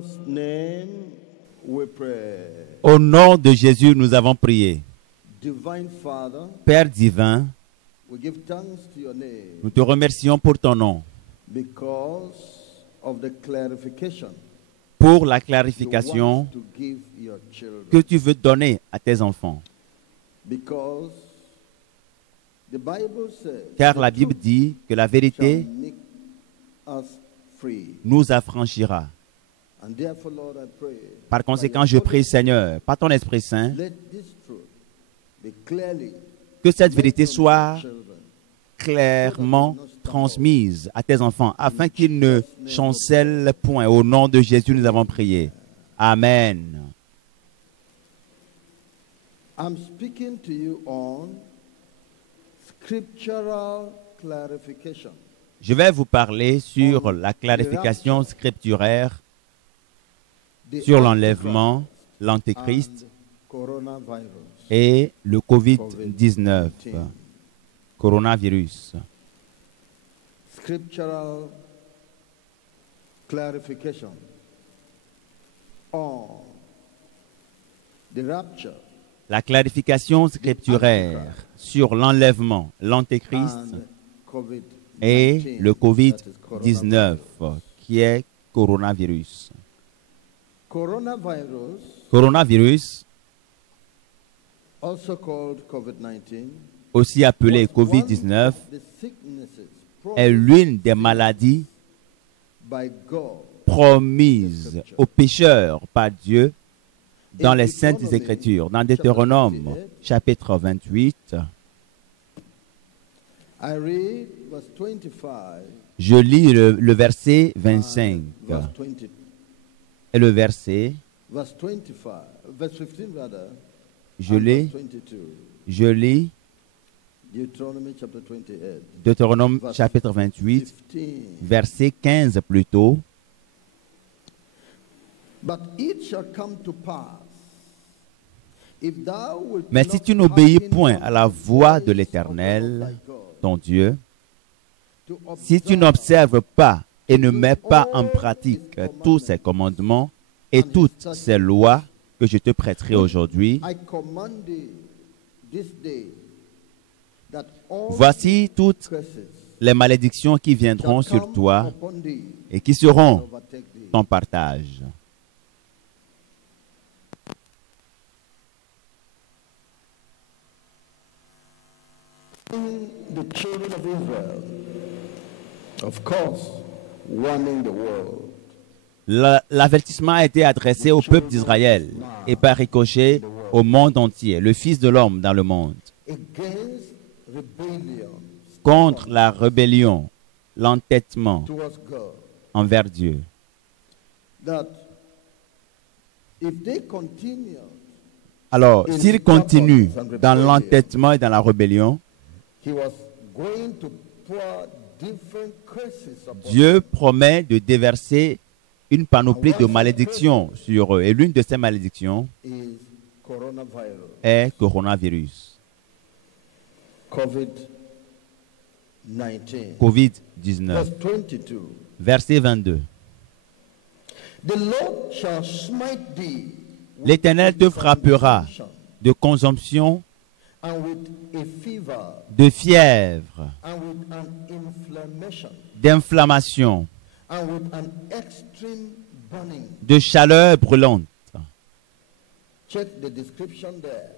Jesus' name we pray. Au nom de Jésus, nous avons prié. Divine Father, Père divin, we give thanks to your name nous te remercions pour ton nom, because of the clarification pour la you clarification want to give your children. que tu veux donner à tes enfants. Because the Bible says Car the la Bible truth dit que la shall vérité make us free. nous affranchira. And therefore, Lord, I pray, Par conséquent, je prie, Seigneur, par ton Esprit Saint, let this truth be clearly que cette vérité mentioned to soit your children, clairement transmise à tes enfants, afin qu'ils ne chancellent point. Au nom de Jésus, nous avons prié. Amen. I'm speaking to you on scriptural clarification. Je vais vous parler sur la clarification scripturaire, The sur l'enlèvement, l'antéchrist and coronavirus. et le COVID-19, coronavirus. Scriptural clarification on the rapture La clarification scripturaire sur l'enlèvement, l'antéchrist and COVID-19 et le that is COVID-19, qui est coronavirus. Coronavirus, Coronavirus, also called COVID-19, aussi appelé was one COVID-19, of the sicknesses est l'une des maladies by God promises aux pécheurs par Dieu dans les Saintes Écritures. Dans Deutéronome, chapitre 28, I read verse 25 je lis le verset 25 and verse 20, et le verset, verse 25, verse 15 rather, je and lis, verse 22. je lis Deuteronomy chapter 28, Deutéronome verse chapitre 28, 15. verset 15 plutôt. But it shall come to pass, if thou wilt Mais not si tu n'obéis hearken point à la unto the voix de voice of l'Éternel, the Lord thy God, ton Dieu, to si tu observe n'observes pas et ne mets pas en pratique tous ces commandements et toutes ces lois que je te prêterai aujourd'hui, I command thee this day that all voici toutes curses les malédictions qui viendront shall sur come toi upon thee et qui and seront overtake thee. ton partage. The children of Israel, of course, warning the world. L'avertissement a été adressé au peuple d'Israël et par ricochet au monde entier, le Fils de l'homme dans le monde, Against rebellion contre la rébellion, l'entêtement towards God, envers Dieu. that if they continue, Alors, s'il continue dans l'entêtement et dans la rébellion, he was going to pour different curses upon Dieu promet de déverser une panoplie de malédictions sur eux. Et l'une de ces malédictions is coronavirus, est coronavirus, COVID-19. COVID-19. Verse 22. Verset 22. The Lord shall smite thee with L'Éternel te a frappera consumption, de consomption, and with a fever, de fièvre, and with an inflammation, d'inflammation, and with an extreme burning. de chaleur brûlante. Check the description there.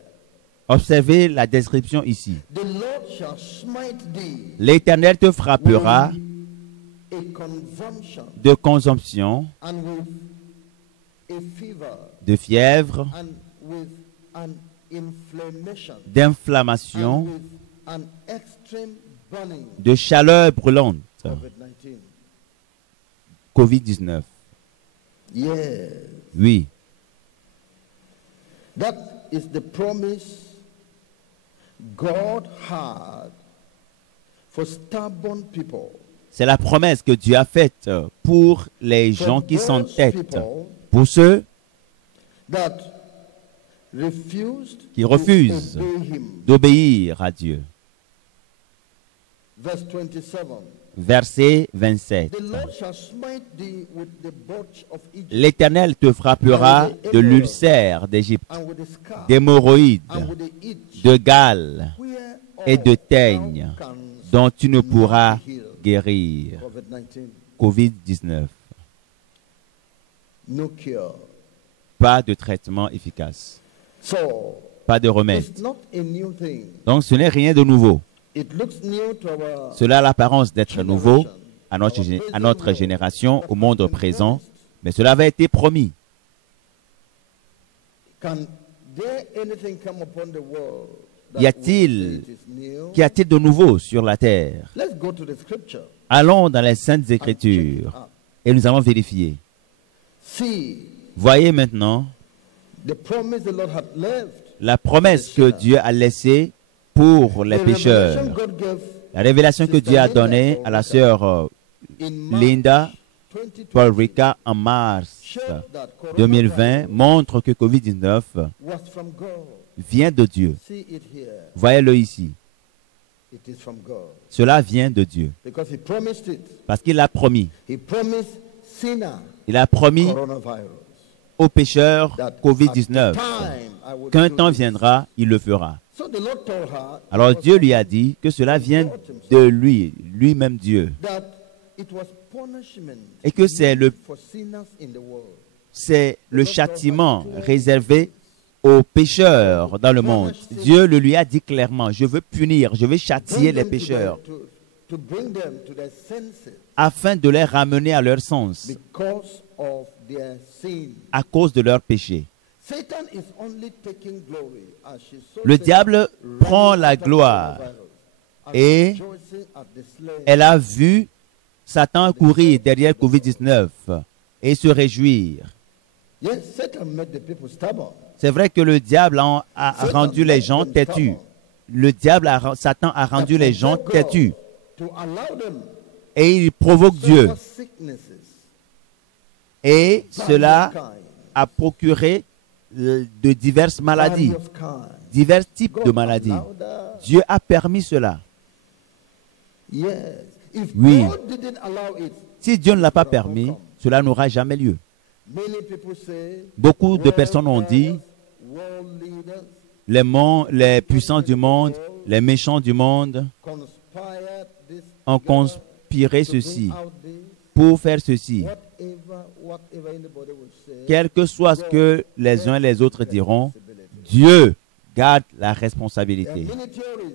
Observez la description ici. The Lord shall smite thee L'Éternel te frappera with a consumption, de consomption, and with a fever, de fièvre, and with an inflammation, and d'inflammation, with an extreme burning. de chaleur brûlante. COVID-19. COVID-19. Yes. Oui, That is the promise God had for stubborn people. c'est la promesse que Dieu a faite pour les gens qui those s'entêtent, people pour ceux that refused qui to refusent obey him. d'obéir à Dieu. Verse 27. Verset 27. The Lord shall smite thee with the botch of Egypt, L'Éternel te frappera de l'ulcère d'Égypte, and with the scar, d'hémorroïdes, and with the itch, de gale whereof et de teigne, thou canst dont tu ne not pourras be healed. guérir. COVID-19, Covid-19. no cure. Pas de traitement efficace. So, Pas de remède. it's not a new thing. Donc ce n'est rien de nouveau. It looks new to our Cela a l'apparence d'être nouveau à notre génération, au monde présent, mais cela avait été promis. Can there anything come upon the world that Y a-t-il will say it is new? Qu'y a-t-il de nouveau sur la terre? Let's go to the scripture. Allons dans les Saintes Écritures et nous allons vérifier. See Voyez maintenant the promise the Lord had left. la promesse que Dieu a laissée pour les The pécheurs. revelation God gave La révélation que Dieu a donnée à la sœur in March Linda 2020 Paul Ricca en mars showed that 2020 coronavirus montre que Covid-19 was from God. vient de Dieu. See it here. Voyez-le ici. It is from God. Cela vient de Dieu. Because he promised it. Parce qu'il l'a promis. He promised sinner Il a promis coronavirus. aux pécheurs That at COVID-19 the time I would qu'un do temps this. viendra, il le fera. So the Lord told her Alors Dieu lui a dit que cela vient de lui, lui-même Dieu. that it was punishment Et que c'est for sinners in the world. c'est le châtiment réservé aux pécheurs dans le monde. Dieu le lui a dit clairement, je veux punir, je veux châtier les pécheurs To bring them to their senses afin de les ramener à leur sens because of their sin. à cause de leurs péchés. Satan is only taking glory as she saw Le Satan diable running prend la after gloire coronavirus and et rejoicing at the slain. elle a vu Satan courir derrière Covid-19 et se réjouir. Yes, Satan made the people stubborn. C'est vrai que le diable a rendu les gens têtus. Le diable, Satan a rendu les gens têtus. To allow them Et il provoque Dieu. suffer sicknesses, Et cela various kinds, a procuré de diverses maladies, various kinds. divers types de God maladies. allowed that. Dieu a permis cela. Yes. If Oui. God didn't allow it, Si Dieu ne l'a pas permis, cela n'aura jamais lieu. many people say, Beaucoup de personnes ont dit, world leaders les puissants du monde, les méchants du monde conspired this, ont conspiré to bring ceci out this, pour faire ceci. whatever anybody will say. Quel que soit ce que les uns et les autres diront, Dieu garde la responsabilité. There are many theories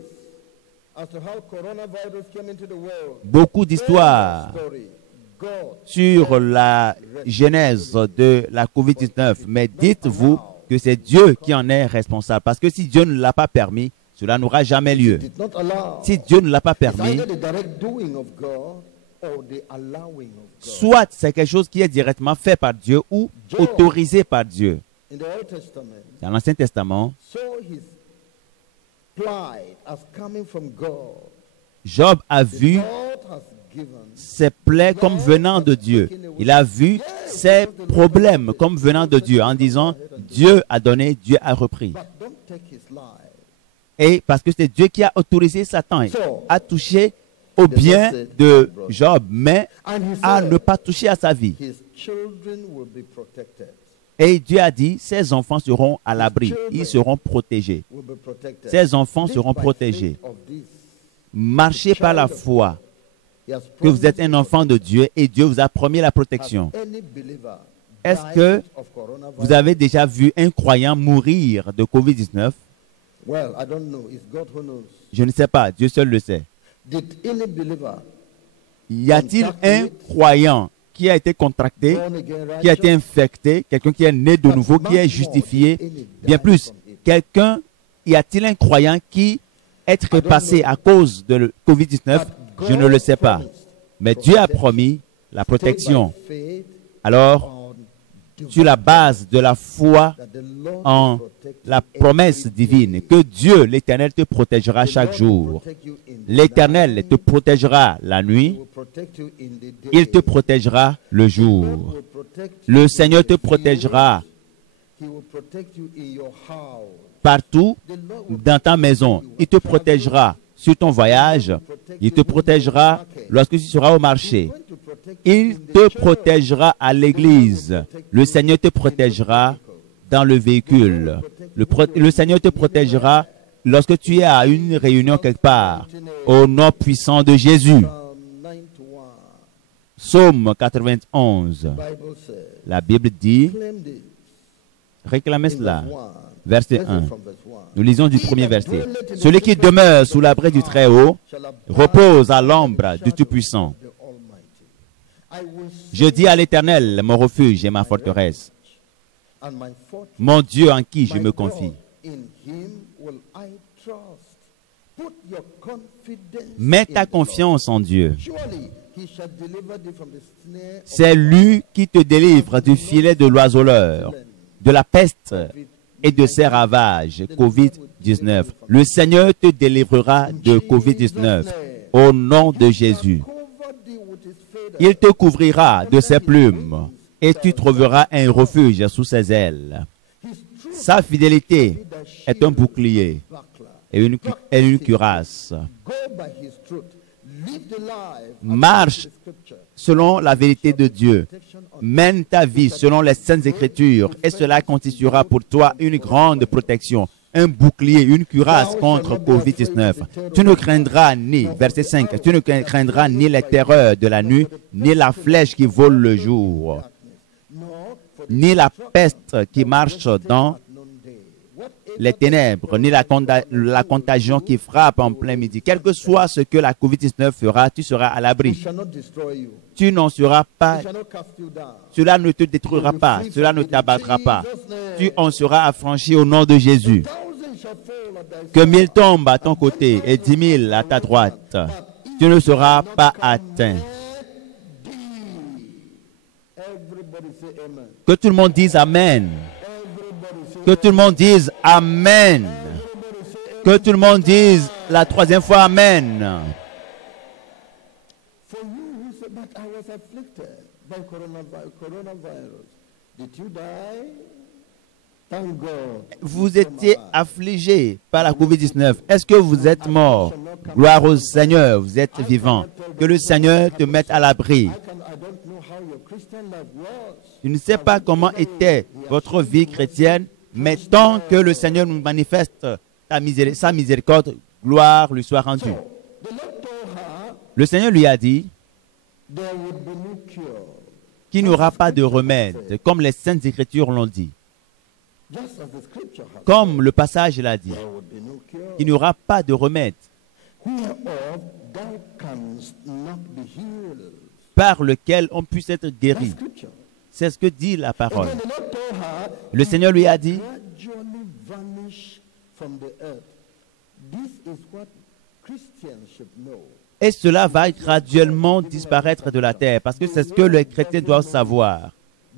as to how coronavirus came into the world. Beaucoup d'histoires Story. God sur la genèse de la COVID-19, mais dites-vous que c'est Dieu qui en est responsable. Parce que si Dieu ne l'a pas permis, cela n'aura jamais lieu. did not allow. Si Dieu ne l'a pas It's permis, either the direct doing of God or the allowing of God. soit c'est quelque chose qui est directement fait par Dieu ou autorisé par Dieu. In the Old Testament, Dans l'Ancien Testament, so his plight as coming from God. Job a vu God has given. ses plaies comme venant de Dieu. Il a vu ses problèmes comme venant de Dieu en disant, Dieu a donné, Dieu a repris. But don't take his life. Et parce que c'est Dieu qui a autorisé Satan à toucher au bien de Job, mais And he à said, ne pas toucher à sa vie. his children will be protected. Et Dieu a dit, ses enfants seront à l'abri, ils seront protégés. Will be protected. Ses enfants Live seront by protégés. faith of this. Marchez par la foi He has que vous êtes promised un enfant de Dieu et Dieu vous a promis la protection. has any believer Est-ce died que of coronavirus? vous avez déjà vu un croyant mourir de COVID-19? Well, I don't know. It's God who knows. Je ne sais pas, Dieu seul le sait. Did any believer Y a-t-il un croyant qui a été contracté, born again qui a été righteous, infecté, quelqu'un qui est né de nouveau, qui est justifié? Bien plus, quelqu'un, y a-t-il un croyant qui est trépassé à cause de le COVID-19? Je ne le sais pas. Mais Dieu a promis la protection. faith Alors, on sur la base de la foi that the Lord en will protect you la promesse divine, que Dieu, l'Éternel, te protégera chaque jour. L'Éternel te protégera la nuit, il te protégera le jour. Le Seigneur te protégera partout dans ta maison. Il te protégera sur ton voyage. Il te protégera lorsque tu seras au marché. Il te protégera à l'église. Le Seigneur te protégera dans le véhicule. Le Seigneur te protégera lorsque tu es à une réunion quelque part. Au nom puissant de Jésus. Psaume 91. La Bible dit, réclamez cela. Verset 1. Nous lisons du premier verset. Celui qui demeure sous l'abri du Très-Haut repose à l'ombre du Tout-Puissant. Je dis à l'Éternel, mon refuge et ma forteresse, mon Dieu en qui je me confie. Mets ta confiance en Dieu. C'est lui qui te délivre du filet de l'oiseleur, de la peste et de ses ravages, COVID-19. Le Seigneur te délivrera de COVID-19 au nom de Jésus. Il te couvrira de ses plumes et tu trouveras un refuge sous ses ailes. Sa fidélité est un bouclier et une cuirasse. Marche selon la vérité de Dieu. Mène ta vie selon les saintes écritures et cela constituera pour toi une grande protection, un bouclier, une cuirasse contre COVID-19. Tu ne craindras ni, verset 5, tu ne craindras ni les terreurs de la nuit, ni la flèche qui vole le jour, ni la peste qui marche dans les ténèbres, ni la contagion qui frappe en plein midi. Quel que soit ce que la COVID-19 fera, tu seras à l'abri. Tu n'en seras pas, cela ne te détruira pas, cela ne t'abattra pas. Tu en seras affranchi au nom de Jésus. Que 1000 tombent à ton côté et 10 000 à ta droite, tu ne seras pas atteint. Que tout le monde dise Amen. Que tout le monde dise Amen. Que tout le monde dise la troisième fois Amen. Vous étiez affligé par la COVID-19. Est-ce que vous êtes mort? Gloire au Seigneur, vous êtes vivant. Que le Seigneur te mette à l'abri. Je ne sais pas comment était votre vie chrétienne, mais tant que le Seigneur nous manifeste sa miséricorde, gloire lui soit rendue. Le Seigneur lui a dit qu'il n'y aura pas de remède, comme les Saintes Écritures l'ont dit. Comme le passage l'a dit, il n'y aura pas de remède par lequel on puisse être guéri. C'est ce que dit la parole. Le Seigneur lui a dit, et cela va graduellement disparaître de la terre, parce que c'est ce que les chrétiens doivent savoir.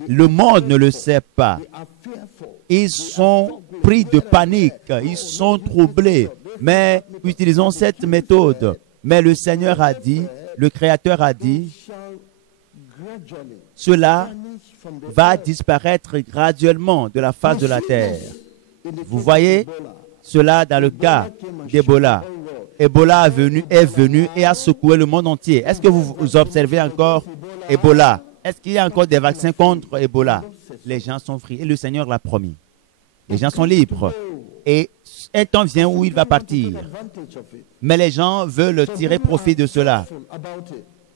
Le monde ne le sait pas. Ils sont pris de panique, ils sont troublés. Mais utilisons cette méthode. Mais le Seigneur a dit, le Créateur a dit, cela va disparaître graduellement de la face de la terre. Vous voyez cela dans le cas d'Ebola. Ebola est venu et a secoué le monde entier. Est-ce que vous observez encore Ebola? Est-ce qu'il y a encore des vaccins contre Ebola? Les gens sont frits et le Seigneur l'a promis. Les gens sont libres. Et un temps vient où il va partir. Mais les gens veulent tirer profit de cela.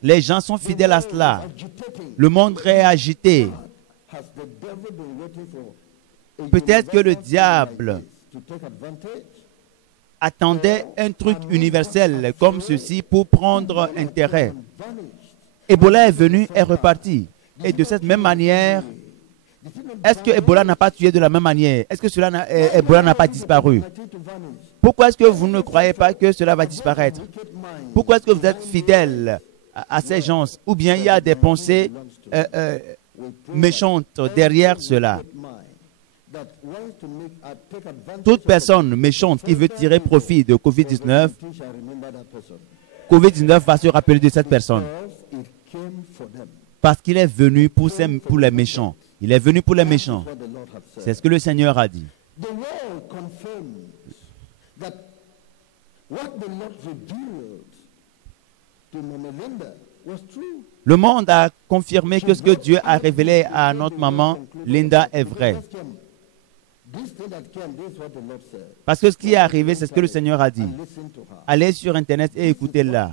Les gens sont fidèles à cela. Le monde est agité. Peut-être que le diable attendait un truc universel comme ceci pour prendre intérêt. Ebola est venu et reparti. Et de cette même manière, est-ce que Ebola n'a pas tué de la même manière? Est-ce que Ebola n'a pas disparu? Pourquoi est-ce que vous ne croyez pas que cela va disparaître? Pourquoi est-ce que vous êtes fidèles à ces gens? Ou bien il y a des pensées méchantes derrière cela. Toute personne méchante qui veut tirer profit de COVID-19, COVID-19 va se rappeler de cette personne. Parce qu'il est venu pour les méchants. Il est venu pour les méchants. C'est ce que le Seigneur a dit. what the Lord revealed to Mama Linda was true. Le monde a confirmé que ce que Dieu a révélé à notre maman Linda est vrai. This thing that came, this is what the Lord said. Parce que ce qui est arrivé, c'est ce que le Seigneur a dit. Listen to her. Allez sur Internet et écoutez-la.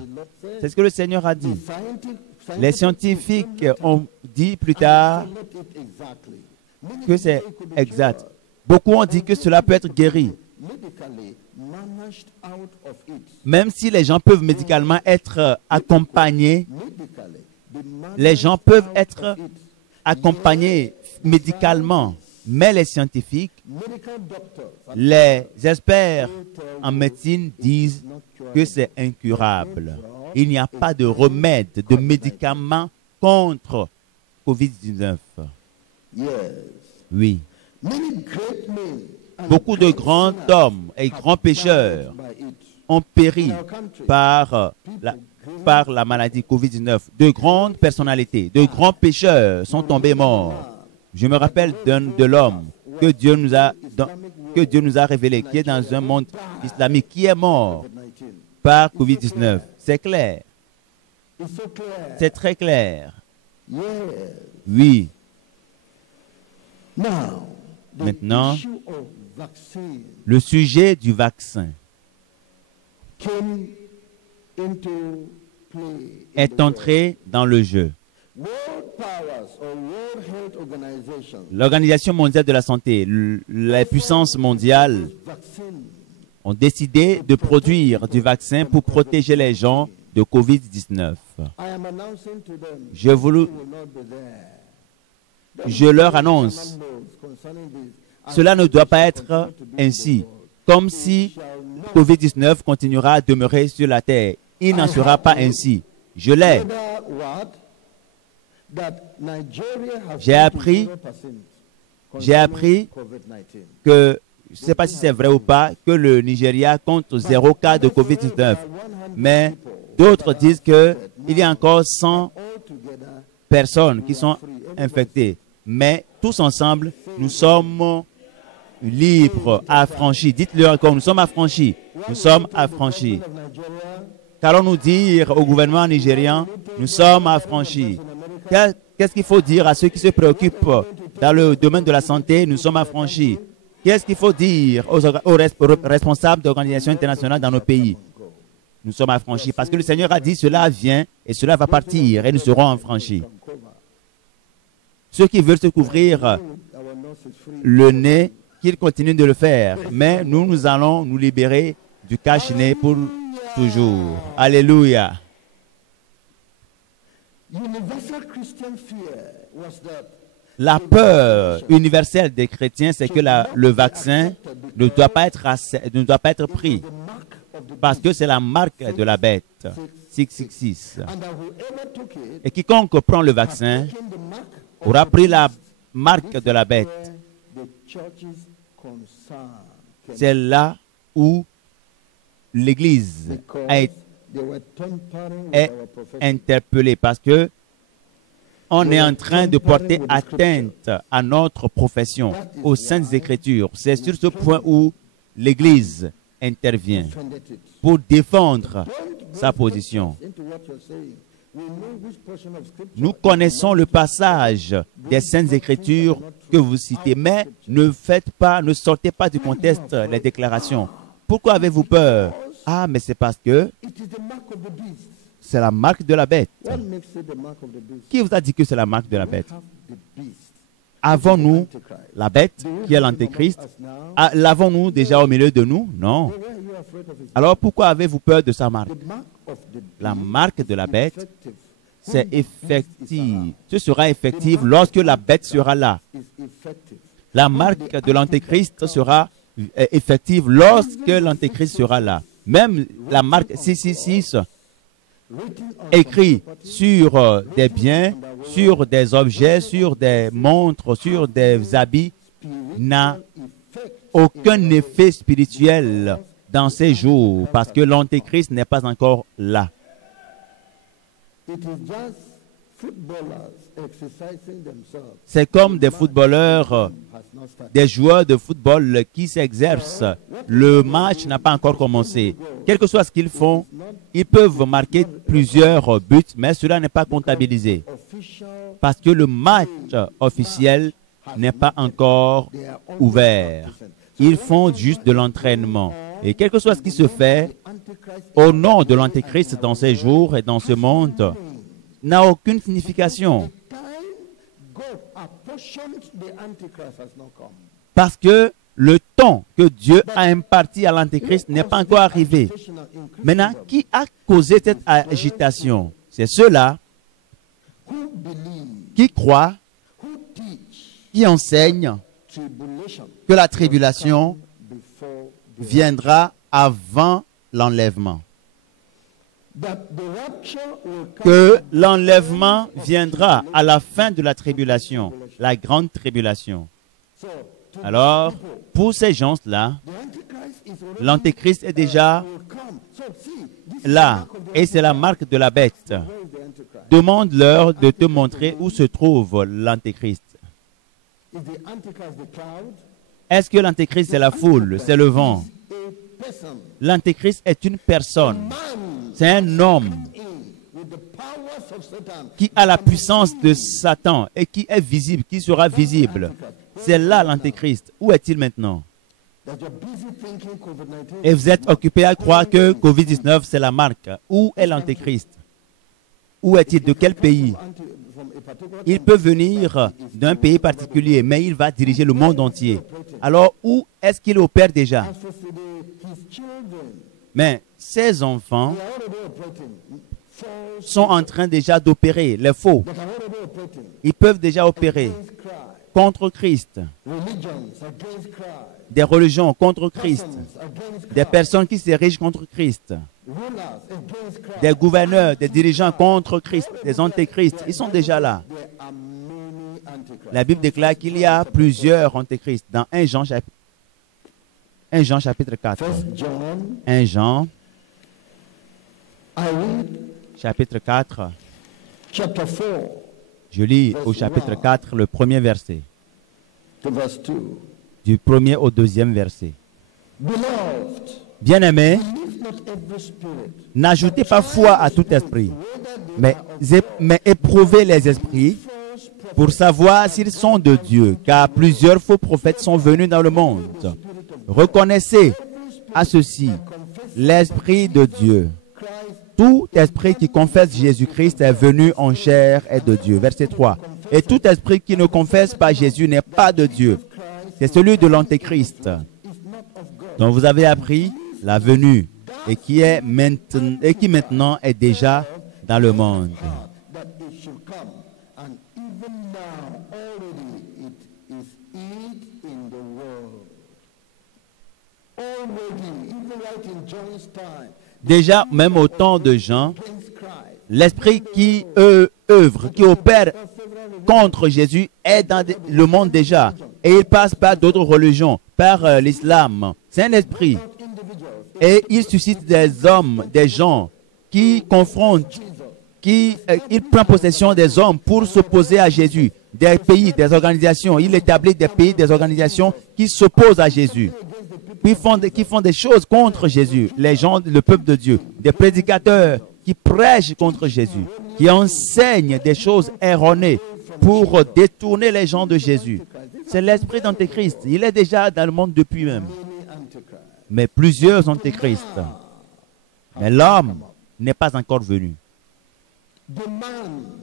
C'est ce que le Seigneur a dit. Les scientifiques ont dit plus tard que c'est exact. Beaucoup ont dit que cela peut être guéri. Même si les gens peuvent médicalement être accompagnés, les gens peuvent être accompagnés médicalement. Mais les scientifiques, les experts en médecine disent que c'est incurable. Il n'y a pas de remède, de médicament contre COVID-19. Oui. Beaucoup de grands hommes et grands pécheurs ont péri par la maladie COVID-19. De grandes personnalités, de grands pécheurs sont tombés morts. Je me rappelle de l'homme que Dieu nous a révélé, qui est dans un monde islamique, qui est mort par COVID-19. C'est clair. C'est très clair. Oui. Maintenant, le sujet du vaccin est entré dans le jeu. L'Organisation mondiale de la santé, les puissances mondiales ont décidé de produire du vaccin pour protéger les gens de COVID-19. Je leur annonce, cela ne doit pas être ainsi, comme si COVID-19 continuera à demeurer sur la terre. Il n'en sera pas ainsi. Je l'ai. J'ai appris que, je ne sais pas si c'est vrai ou pas, que le Nigeria compte 0 cas de COVID-19. Mais d'autres disent qu'il y a encore 100 personnes qui sont infectées. Mais tous ensemble, nous sommes libres, affranchis. Dites-le encore, nous sommes affranchis. Nous sommes affranchis. Qu'allons-nous dire au gouvernement nigérian? Nous sommes affranchis. Qu'est-ce qu'il faut dire à ceux qui se préoccupent dans le domaine de la santé? Nous sommes affranchis. Qu'est-ce qu'il faut dire aux responsables d'organisations internationales dans nos pays? Nous sommes affranchis parce que le Seigneur a dit cela vient et cela va partir et nous serons affranchis. Ceux qui veulent se couvrir le nez, qu'ils continuent de le faire. Mais nous allons nous libérer du cache-nez pour toujours. Alléluia. La peur universelle des chrétiens, c'est que le vaccin ne doit pas être pris parce que c'est la marque de la bête, 666. Et quiconque prend le vaccin aura pris la marque de la bête. C'est là où l'Église est interpellée parce que on est en train de porter atteinte à notre profession, aux Saintes Écritures. C'est sur ce point où l'Église intervient pour défendre sa position. Nous connaissons le passage des Saintes Écritures que vous citez, mais ne sortez pas du contexte les déclarations. Pourquoi avez-vous peur? Ah, mais c'est parce que c'est la marque de la bête. Qui vous a dit que c'est la marque de la bête? Avons-nous la bête qui est l'Antéchrist? L'avons-nous déjà au milieu de nous? Non. Alors pourquoi avez-vous peur de sa marque? La marque de la bête, c'est effectif. Ce sera effectif lorsque la bête sera là. La marque de l'Antéchrist sera effective lorsque l'Antéchrist sera là. Même la marque 666, écrit sur des biens, sur des objets, sur des montres, sur des habits, n'a aucun effet spirituel dans ces jours parce que l'Antéchrist n'est pas encore là. C'est comme des footballeurs, des joueurs de football qui s'exercent. Le match n'a pas encore commencé. Quel que soit ce qu'ils font, ils peuvent marquer plusieurs buts, mais cela n'est pas comptabilisé. Parce que le match officiel n'est pas encore ouvert. Ils font juste de l'entraînement. Et quel que soit ce qui se fait, au nom de l'Antéchrist dans ces jours et dans ce monde, n'a aucune signification. Parce que le temps que Dieu a imparti à l'Antéchrist n'est pas encore arrivé. Maintenant, qui a causé cette agitation? C'est ceux-là qui croient, qui enseignent que la tribulation viendra avant l'enlèvement. Que l'enlèvement viendra à la fin de la tribulation, la grande tribulation. Alors, pour ces gens-là, l'Antéchrist est déjà là, et c'est la marque de la bête. Demande-leur de te montrer où se trouve l'Antéchrist. Est-ce que l'Antéchrist c'est la foule, c'est le vent? L'Antéchrist est une personne. C'est un homme qui a la puissance de Satan et qui est visible, qui sera visible. C'est là l'Antéchrist. Où est-il maintenant? Et vous êtes occupé à croire que COVID-19 c'est la marque. Où est l'Antéchrist? Où est-il? De quel pays? Il peut venir d'un pays particulier, mais il va diriger le monde entier. Alors, où est-ce qu'il opère déjà? Mais ces enfants sont en train déjà d'opérer, les faux. Ils peuvent déjà opérer contre Christ. Des religions contre Christ. Des personnes qui s'érigent contre Christ. Des gouverneurs, des dirigeants contre Christ, des antéchrists, ils sont déjà là. La Bible déclare qu'il y a plusieurs antéchrists dans 1 Jean chapitre 4. 1 Jean chapitre 4. Je lis au chapitre 4 le premier verset. Du premier au deuxième verset. Bien-aimés, n'ajoutez pas foi à tout esprit, mais éprouvez les esprits pour savoir s'ils sont de Dieu, car plusieurs faux prophètes sont venus dans le monde. Reconnaissez à ceci l'Esprit de Dieu. Tout esprit qui confesse Jésus-Christ est venu en chair est de Dieu. Verset 3. Et tout esprit qui ne confesse pas Jésus n'est pas de Dieu. C'est celui de l'Antéchrist, dont vous avez appris la venue et qui maintenant est déjà dans le monde. Déjà, même au temps de Jean, l'esprit qui œuvre, qui opère contre Jésus est dans le monde déjà. Et il passe par d'autres religions, par l'islam. C'est un esprit. Et il suscite des hommes, des gens qui confrontent, il prend possession des hommes pour s'opposer à Jésus. Des pays, des organisations. Il établit des pays, des organisations qui s'opposent à Jésus. Qui font des choses contre Jésus. Les gens, le peuple de Dieu. Des prédicateurs qui prêchent contre Jésus. Qui enseignent des choses erronées pour détourner les gens de Jésus. C'est l'esprit d'Antéchrist. Il est déjà dans le monde depuis même. Mais plusieurs antéchrists. Mais l'homme n'est pas encore venu.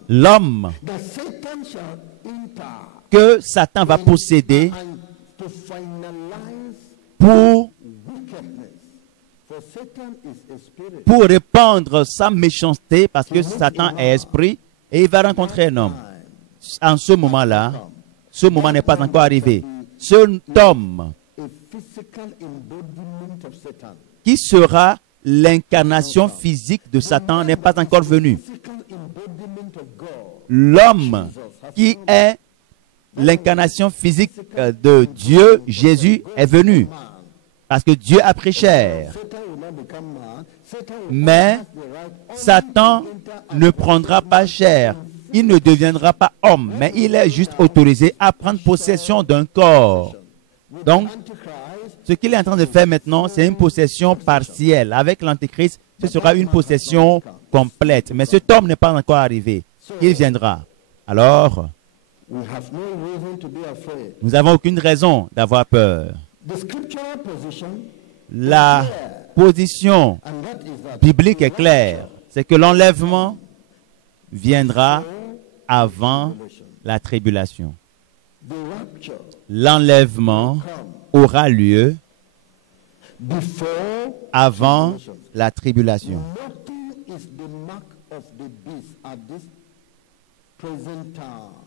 L'homme que Satan va posséder pour répandre sa méchanceté, parce que Satan est esprit, et il va rencontrer un homme. En ce moment-là, ce moment n'est pas encore arrivé. Cet homme qui sera l'incarnation physique de Satan n'est pas encore venu. L'homme qui est l'incarnation physique de Dieu, Jésus, est venu. Parce que Dieu a pris chair. Mais Satan ne prendra pas chair. il ne deviendra pas homme, mais il est juste autorisé à prendre possession d'un corps. Donc, ce qu'il est en train de faire maintenant, c'est une possession partielle. Avec l'Antéchrist, ce sera une possession complète. Mais cet homme n'est pas encore arrivé. Il viendra. Alors, nous n'avons aucune raison d'avoir peur. La position biblique est claire. C'est que l'enlèvement viendra avant la tribulation. L'enlèvement aura lieu avant la tribulation.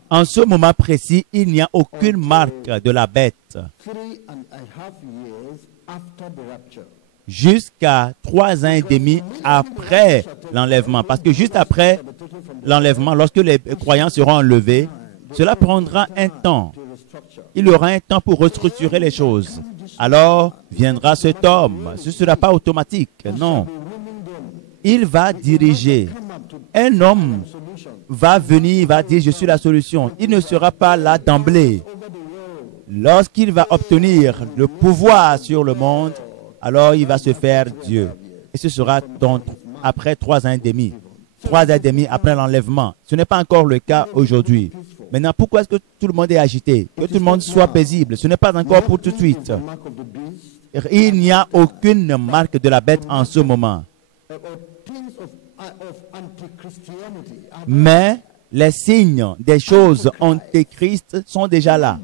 En ce moment précis, il n'y a aucune marque de la bête jusqu'à 3 ans et demi après l'enlèvement. Parce que juste après l'enlèvement, lorsque les croyants seront enlevés, cela prendra un temps. Il y aura un temps pour restructurer les choses. Alors viendra cet homme. Ce ne sera pas automatique, non. Il va diriger. Un homme va venir, va dire, je suis la solution. Il ne sera pas là d'emblée. Lorsqu'il va obtenir le pouvoir sur le monde, alors il va se faire Dieu. Et ce sera donc après 3 ans et demi. 3 ans et demi après l'enlèvement. Ce n'est pas encore le cas aujourd'hui. Maintenant, pourquoi est-ce que tout le monde est agité? Que tout le monde soit paisible. Ce n'est pas encore pour tout de suite. Il n'y a aucune marque de la bête en ce moment. Mais les signes des choses antéchrist sont déjà là.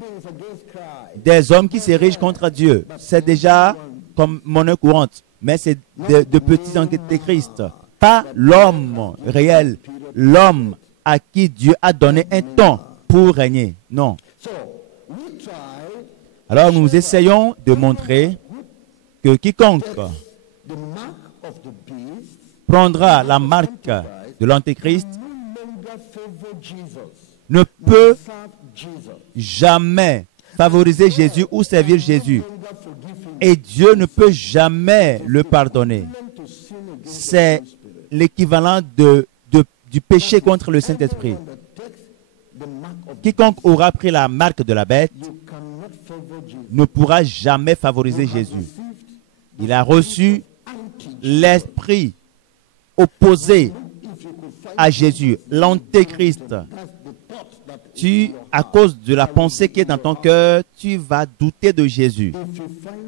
Des hommes qui s'érigent contre Dieu. C'est déjà comme monnaie courante. Mais c'est de petits antéchrists. Pas l'homme réel. L'homme à qui Dieu a donné un temps pour régner. Non. Alors nous essayons de montrer que quiconque prendra la marque de l'Antéchrist ne peut jamais favoriser Jésus ou servir Jésus. Et Dieu ne peut jamais le pardonner. C'est l'équivalent du péché contre le Saint-Esprit. Quiconque aura pris la marque de la bête ne pourra jamais favoriser Jésus. Il a reçu l'esprit opposé à Jésus, l'Antéchrist. À cause de la pensée qui est dans ton cœur, tu vas douter de Jésus.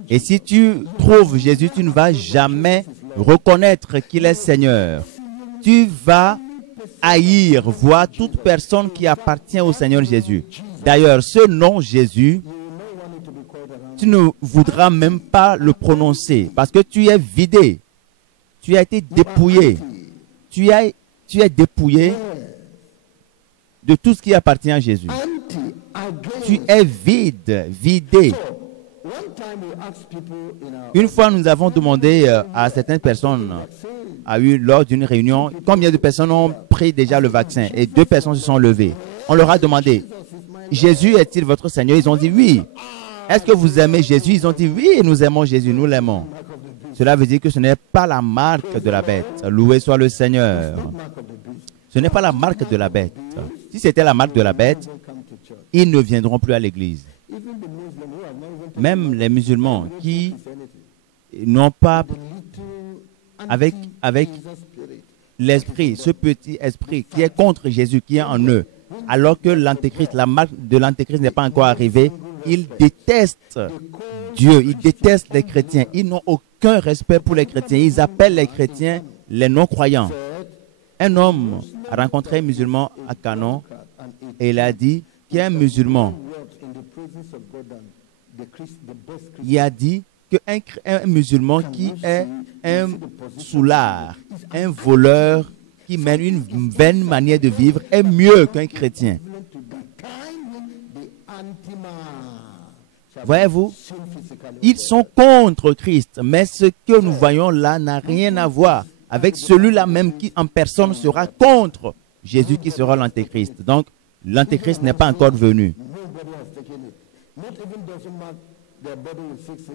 Et si tu trouves Jésus, tu ne vas jamais reconnaître qu'il est Seigneur. Tu vas haïr, voir toute personne qui appartient au Seigneur Jésus. D'ailleurs, ce nom Jésus, tu ne voudras même pas le prononcer parce que tu es vidé. Tu as été dépouillé. Tu es dépouillé de tout ce qui appartient à Jésus. Tu es vide, vidé. Une fois, nous avons demandé à certaines personnes, lors d'une réunion, combien de personnes ont pris déjà le vaccin, et 2 personnes se sont levées. On leur a demandé, Jésus est-il votre Seigneur? Ils ont dit oui. Est-ce que vous aimez Jésus? Ils ont dit oui, nous aimons Jésus, nous l'aimons. Cela veut dire que ce n'est pas la marque de la bête. Loué soit le Seigneur. Ce n'est pas la marque de la bête. Si c'était la marque de la bête, ils ne viendront plus à l'église. Même les musulmans qui n'ont pas, avec l'esprit, ce petit esprit qui est contre Jésus, qui est en eux, alors que l'Antéchrist, la marque de l'Antéchrist n'est pas encore arrivée, ils détestent Dieu, ils détestent les chrétiens, ils n'ont aucun respect pour les chrétiens, ils appellent les chrétiens les non-croyants. Un homme a rencontré un musulman à Canon et il a dit qu'il y a un musulman. Il a dit qu'un musulman qui est un soulard, un voleur qui mène une vaine manière de vivre est mieux qu'un chrétien. Voyez-vous, ils sont contre Christ, mais ce que nous voyons là n'a rien à voir avec celui-là même qui en personne sera contre Jésus qui sera l'Antéchrist. Donc, l'Antéchrist n'est pas encore venu.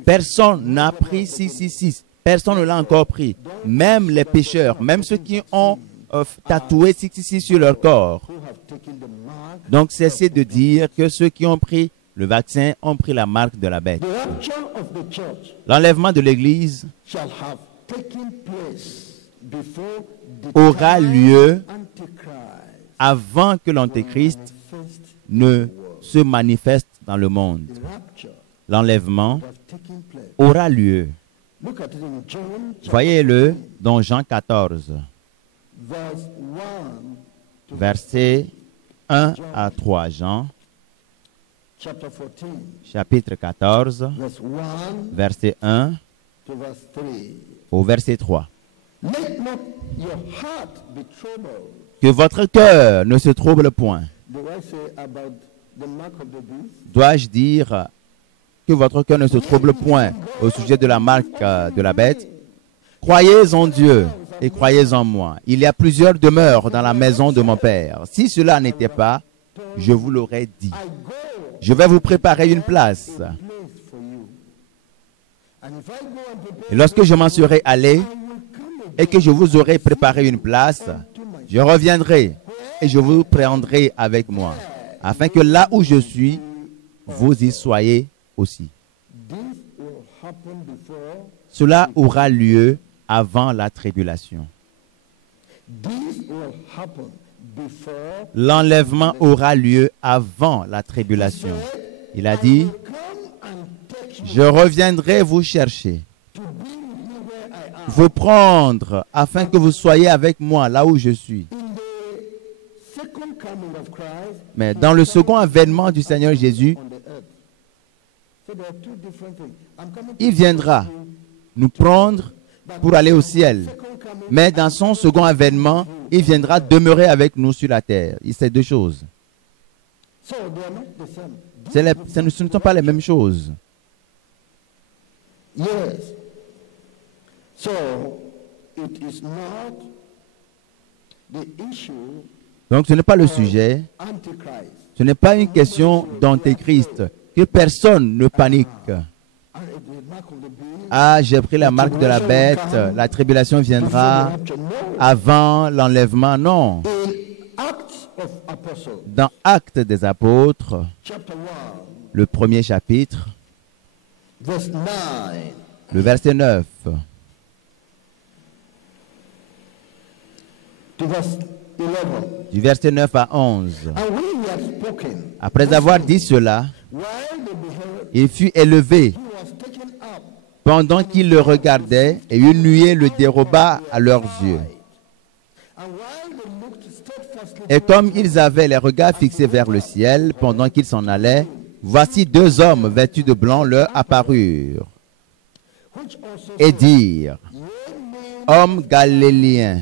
Personne n'a pris 666. Personne ne l'a encore pris. Même les pécheurs, même ceux qui ont tatoué 666 sur leur corps. who have taken the mark. Donc, cessez de dire que ceux qui ont pris le vaccin ont pris la marque de la bête. The rapture of the church L'enlèvement de l'Église shall have taken place before the aura time lieu Antichrist avant que l'Antéchrist manifest. ne se manifeste dans le monde. The rapture L'enlèvement have taken place. aura lieu. Look at it in John chapter Voyez-le dans Jean 14, verse 1 to versets 1 à 3. Jean, chapter 14, chapitre 14, verse 1 verset 1 to verse 3. au verset 3. Let not your heart be troubled. Que votre cœur ne se trouble point. Do I say about the mark of the beast? Dois-je dire que votre cœur ne se trouble point au sujet de la marque de la bête? Croyez en Dieu et croyez en moi. Il y a plusieurs demeures dans la maison de mon Père. Si cela n'était pas, je vous l'aurais dit. I go Je vais vous préparer une place. place for you. And if I go and prepare, Et lorsque je m'en serai allé I will come again et que je vous aurai préparé une place, to my je reviendrai et je vous prendrai avec moi, afin que là où je suis, vous y soyez aussi. This will happen before. Cela aura lieu avant la tribulation. This will happen before. L'enlèvement aura lieu avant la tribulation. Il a dit, Come and take you je reviendrai vous chercher, to be with you where I am. vous prendre, afin que vous soyez avec moi là où je suis. In the second coming of Christ Mais dans le second avènement du Seigneur Jésus, on the earth. So there are two different things. I'm coming to il viendra nous prendre pour aller au ciel. second coming. Mais dans son second avènement, il viendra demeurer avec nous sur la terre. Il sait deux choses. So they are not the same. Ce ne sont pas les mêmes choses. Yes. So it is not the issue Donc ce n'est pas le sujet, Antichrist. ce n'est pas une question d'antéchrist. Que personne ne panique. And the mark of the beast. Ah, j'ai pris la marque de la bête, la tribulation viendra Rapture. No. avant l'enlèvement. Non. In Acts of Apostles, Dans Actes des Apôtres, chapter 1, le premier chapitre, verse 9 le verset 9, to verse 11. du verset 9 à 11. And when he had spoken, Après avoir dit cela, while they beheld, il fut élevé he was taken up, pendant qu'ils le regardaient, et une nuée le déroba à leurs yeux. and while they looked steadfastly, Et comme ils avaient les regards fixés vers le ciel, pendant qu'ils s'en allaient, voici deux hommes vêtus de blanc leur apparurent, which also et dirent, Hommes galiléens,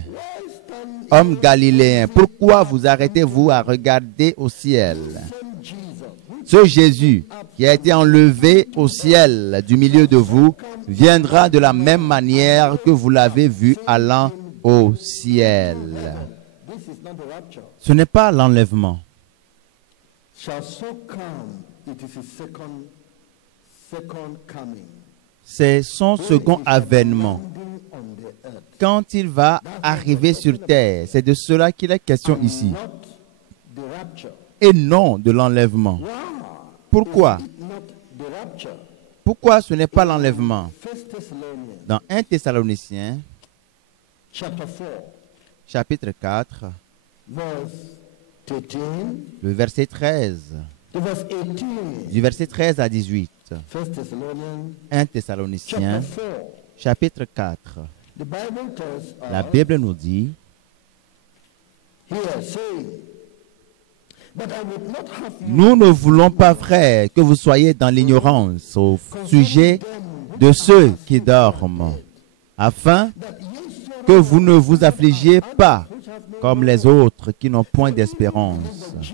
hommes galiléens, pourquoi vous arrêtez-vous à regarder au ciel? same Jesus, which Ce Jésus qui a été enlevé au ciel du milieu de vous viendra de la même manière que vous l'avez vu allant au ciel. this is not the rapture, Ce n'est pas l'enlèvement. shall so come. It is his second coming. C'est son second avènement. Landing on the earth. Quand il va arriver sur terre, c'est de cela qu'il est question ici, Not the rapture. et non de l'enlèvement. Wow. Pourquoi? Not the rapture. Pourquoi ce n'est pas l'enlèvement? 1 Thessalonians Dans 1 Thessaloniciens, chapter 4, chapitre 4, verse 13 le verset 13, to verse 18. du verset 13 à 18. 1 Thessalonians 1 chapter Thessaloniciens, 4. chapitre 4. The Bible tells La us Bible nous dit, here, saying, but I would not have you nous ne voulons pas, frères, que vous soyez dans l'ignorance au sujet de ceux qui dorment, afin that ye sorrow que vous ne vous affligiez pas comme les autres qui n'ont point d'espérance. Jesus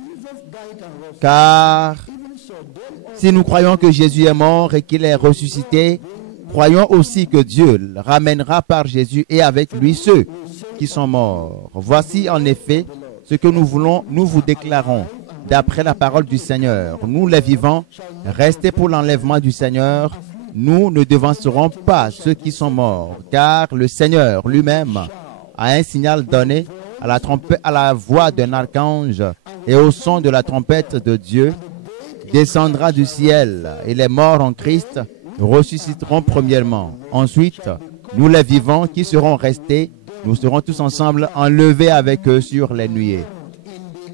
died and rose. Car Even so, them also si nous croyons que Jésus est mort et qu'il est ressuscité, croyons aussi que Dieu le ramènera par Jésus et avec lui ceux qui sont morts. Voici en effet ce que nous voulons, nous vous déclarons, d'après la parole du Seigneur. Nous les vivants, restés pour l'enlèvement du Seigneur, nous ne devancerons pas ceux qui sont morts, car le Seigneur lui-même a un signal donné, à la voix d'un archange et au son de la trompette de Dieu, descendra du ciel, et les morts en Christ ressusciteront premièrement. Ensuite, nous les vivants qui serons restés, nous serons tous ensemble enlevés avec eux sur les nuées,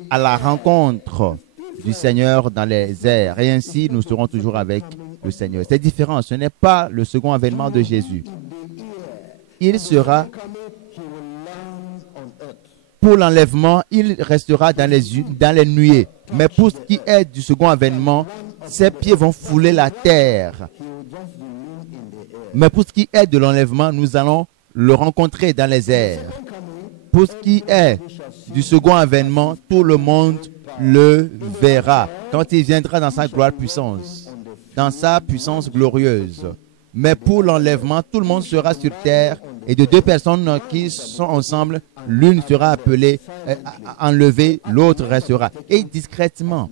à la rencontre du Seigneur dans les airs. Et ainsi, nous serons toujours avec le Seigneur. C'est différent. Ce n'est pas le second avènement de Jésus. Il sera, pour l'enlèvement, il restera dans les nuées. Mais pour ce qui est du second avènement, ses pieds vont fouler la terre. Mais pour ce qui est de l'enlèvement, nous allons le rencontrer dans les airs. Pour ce qui est du second avènement, tout le monde le verra quand il viendra dans sa gloire puissance, dans sa puissance glorieuse. Mais pour l'enlèvement, tout le monde sera sur terre, et de deux personnes qui sont ensemble, l'une sera appelée, enlevée, l'autre restera. Et discrètement.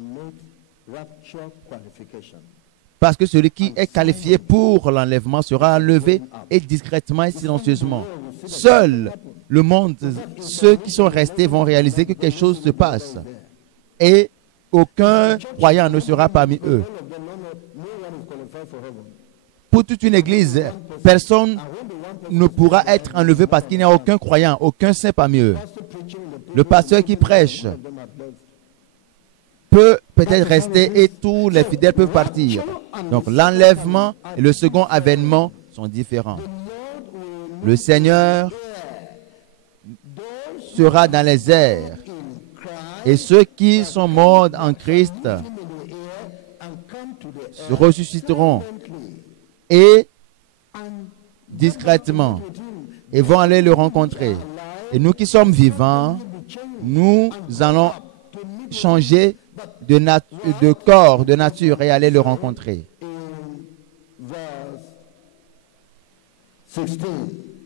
Parce que celui qui est qualifié pour l'enlèvement sera enlevé, et discrètement et silencieusement. Seul le monde, ceux qui sont restés vont réaliser que quelque chose se passe. Et aucun croyant ne sera parmi eux. Pour toute une église, personne ne pourra être enlevé parce qu'il n'y a aucun croyant, aucun saint parmi eux. Le pasteur qui prêche peut peut-être rester et tous les fidèles peuvent partir. Donc l'enlèvement et le second avènement sont différents. Le Seigneur sera dans les airs, et ceux qui sont morts en Christ se ressusciteront et discrètement et vont aller le rencontrer. Et nous qui sommes vivants, nous allons changer de corps, de nature et aller le rencontrer.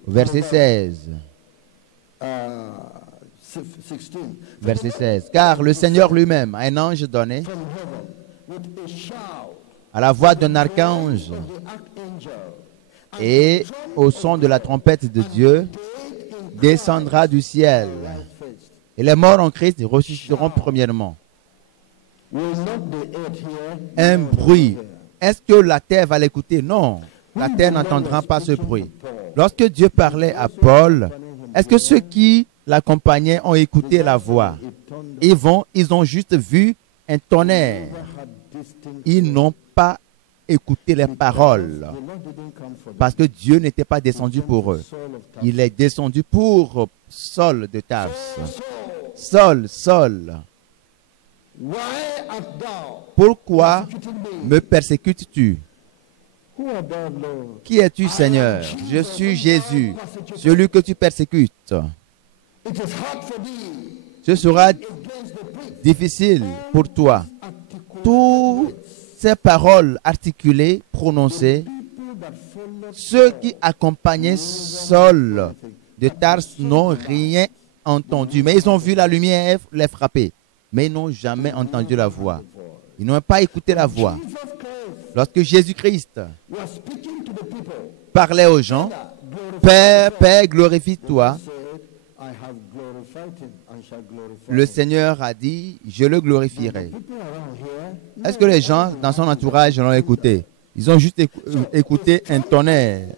Verset 16. Verset 16. Car le Seigneur lui-même, un ange donné, à la voix d'un archange et au son de la trompette de Dieu, descendra du ciel. Et les morts en Christ ressusciteront premièrement. Un bruit. Est-ce que la terre va l'écouter? Non. La terre n'entendra pas ce bruit. Lorsque Dieu parlait à Paul, est-ce que ceux qui l'accompagnaient ont écouté la voix? Ils ont juste vu un tonnerre. Ils n'ont pas écouté les paroles. Parce que Dieu n'était pas descendu pour eux. Il est descendu pour Saul de Tarse. Saul. Pourquoi me persécutes-tu? Qui es-tu, Seigneur? Je suis Jésus, celui que tu persécutes. Ce sera difficile pour toi. Toutes ces paroles articulées, prononcées, ceux qui accompagnaient Saul de Tarse n'ont rien entendu. Mais ils ont vu la lumière les frapper. Mais ils n'ont jamais entendu la voix. Ils n'ont pas écouté la voix. Lorsque Jésus-Christ parlait aux gens, Père, glorifie-toi. Le Seigneur a dit, je le glorifierai. Est-ce que les gens dans son entourage l'ont écouté? Ils ont juste écouté un tonnerre.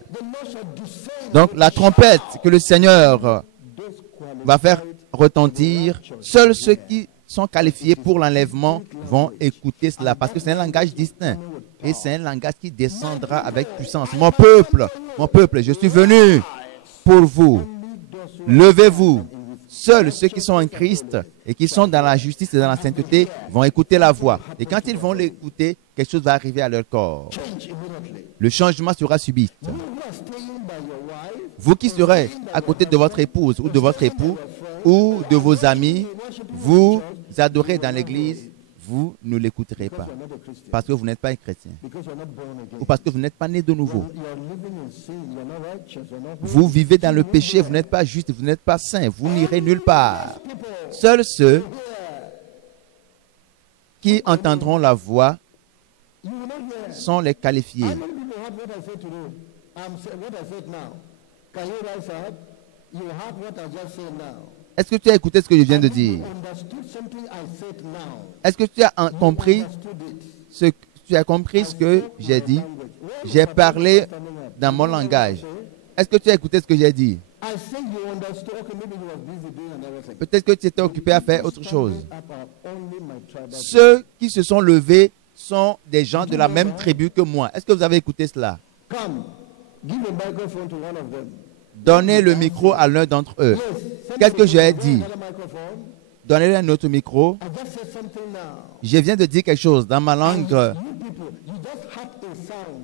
Donc la trompette que le Seigneur va faire retentir, seuls ceux qui sont qualifiés pour l'enlèvement vont écouter cela parce que c'est un langage distinct et c'est un langage qui descendra avec puissance. Mon peuple, je suis venu pour vous. Levez-vous. Seuls ceux qui sont en Christ et qui sont dans la justice et dans la sainteté vont écouter la voix. Et quand ils vont l'écouter, quelque chose va arriver à leur corps. Le changement sera subit. Vous qui serez à côté de votre épouse ou de votre époux ou de vos amis, vous adorez dans l'église, vous ne l'écouterez pas parce que vous n'êtes pas un chrétien ou parce que vous n'êtes pas né de nouveau. Vous vivez dans le péché, vous n'êtes pas juste, vous n'êtes pas saint, vous n'irez nulle part. Seuls ceux qui entendront la voix sont les qualifiés. Est-ce que tu as écouté ce que je viens de dire? Understood something I said now. Est-ce que tu as compris ce que j'ai dit? J'ai parlé dans mon langage. Est-ce que tu as écouté ce que j'ai dit? I said you understood. Okay, maybe you was busy doing another thing. Peut-être que tu étais occupé à faire autre chose. Up are only my tribal. Ceux qui se sont levés sont des gens de la même tribu que moi. Est-ce que vous avez écouté cela? Come, give a microphone to one of them. Donnez le micro à l'un d'entre eux. Qu'est-ce que j'ai dit? Another microphone. Donnez-leur un autre micro. I just said something now. Je viens de dire quelque chose dans ma langue. You people, you just have a sound.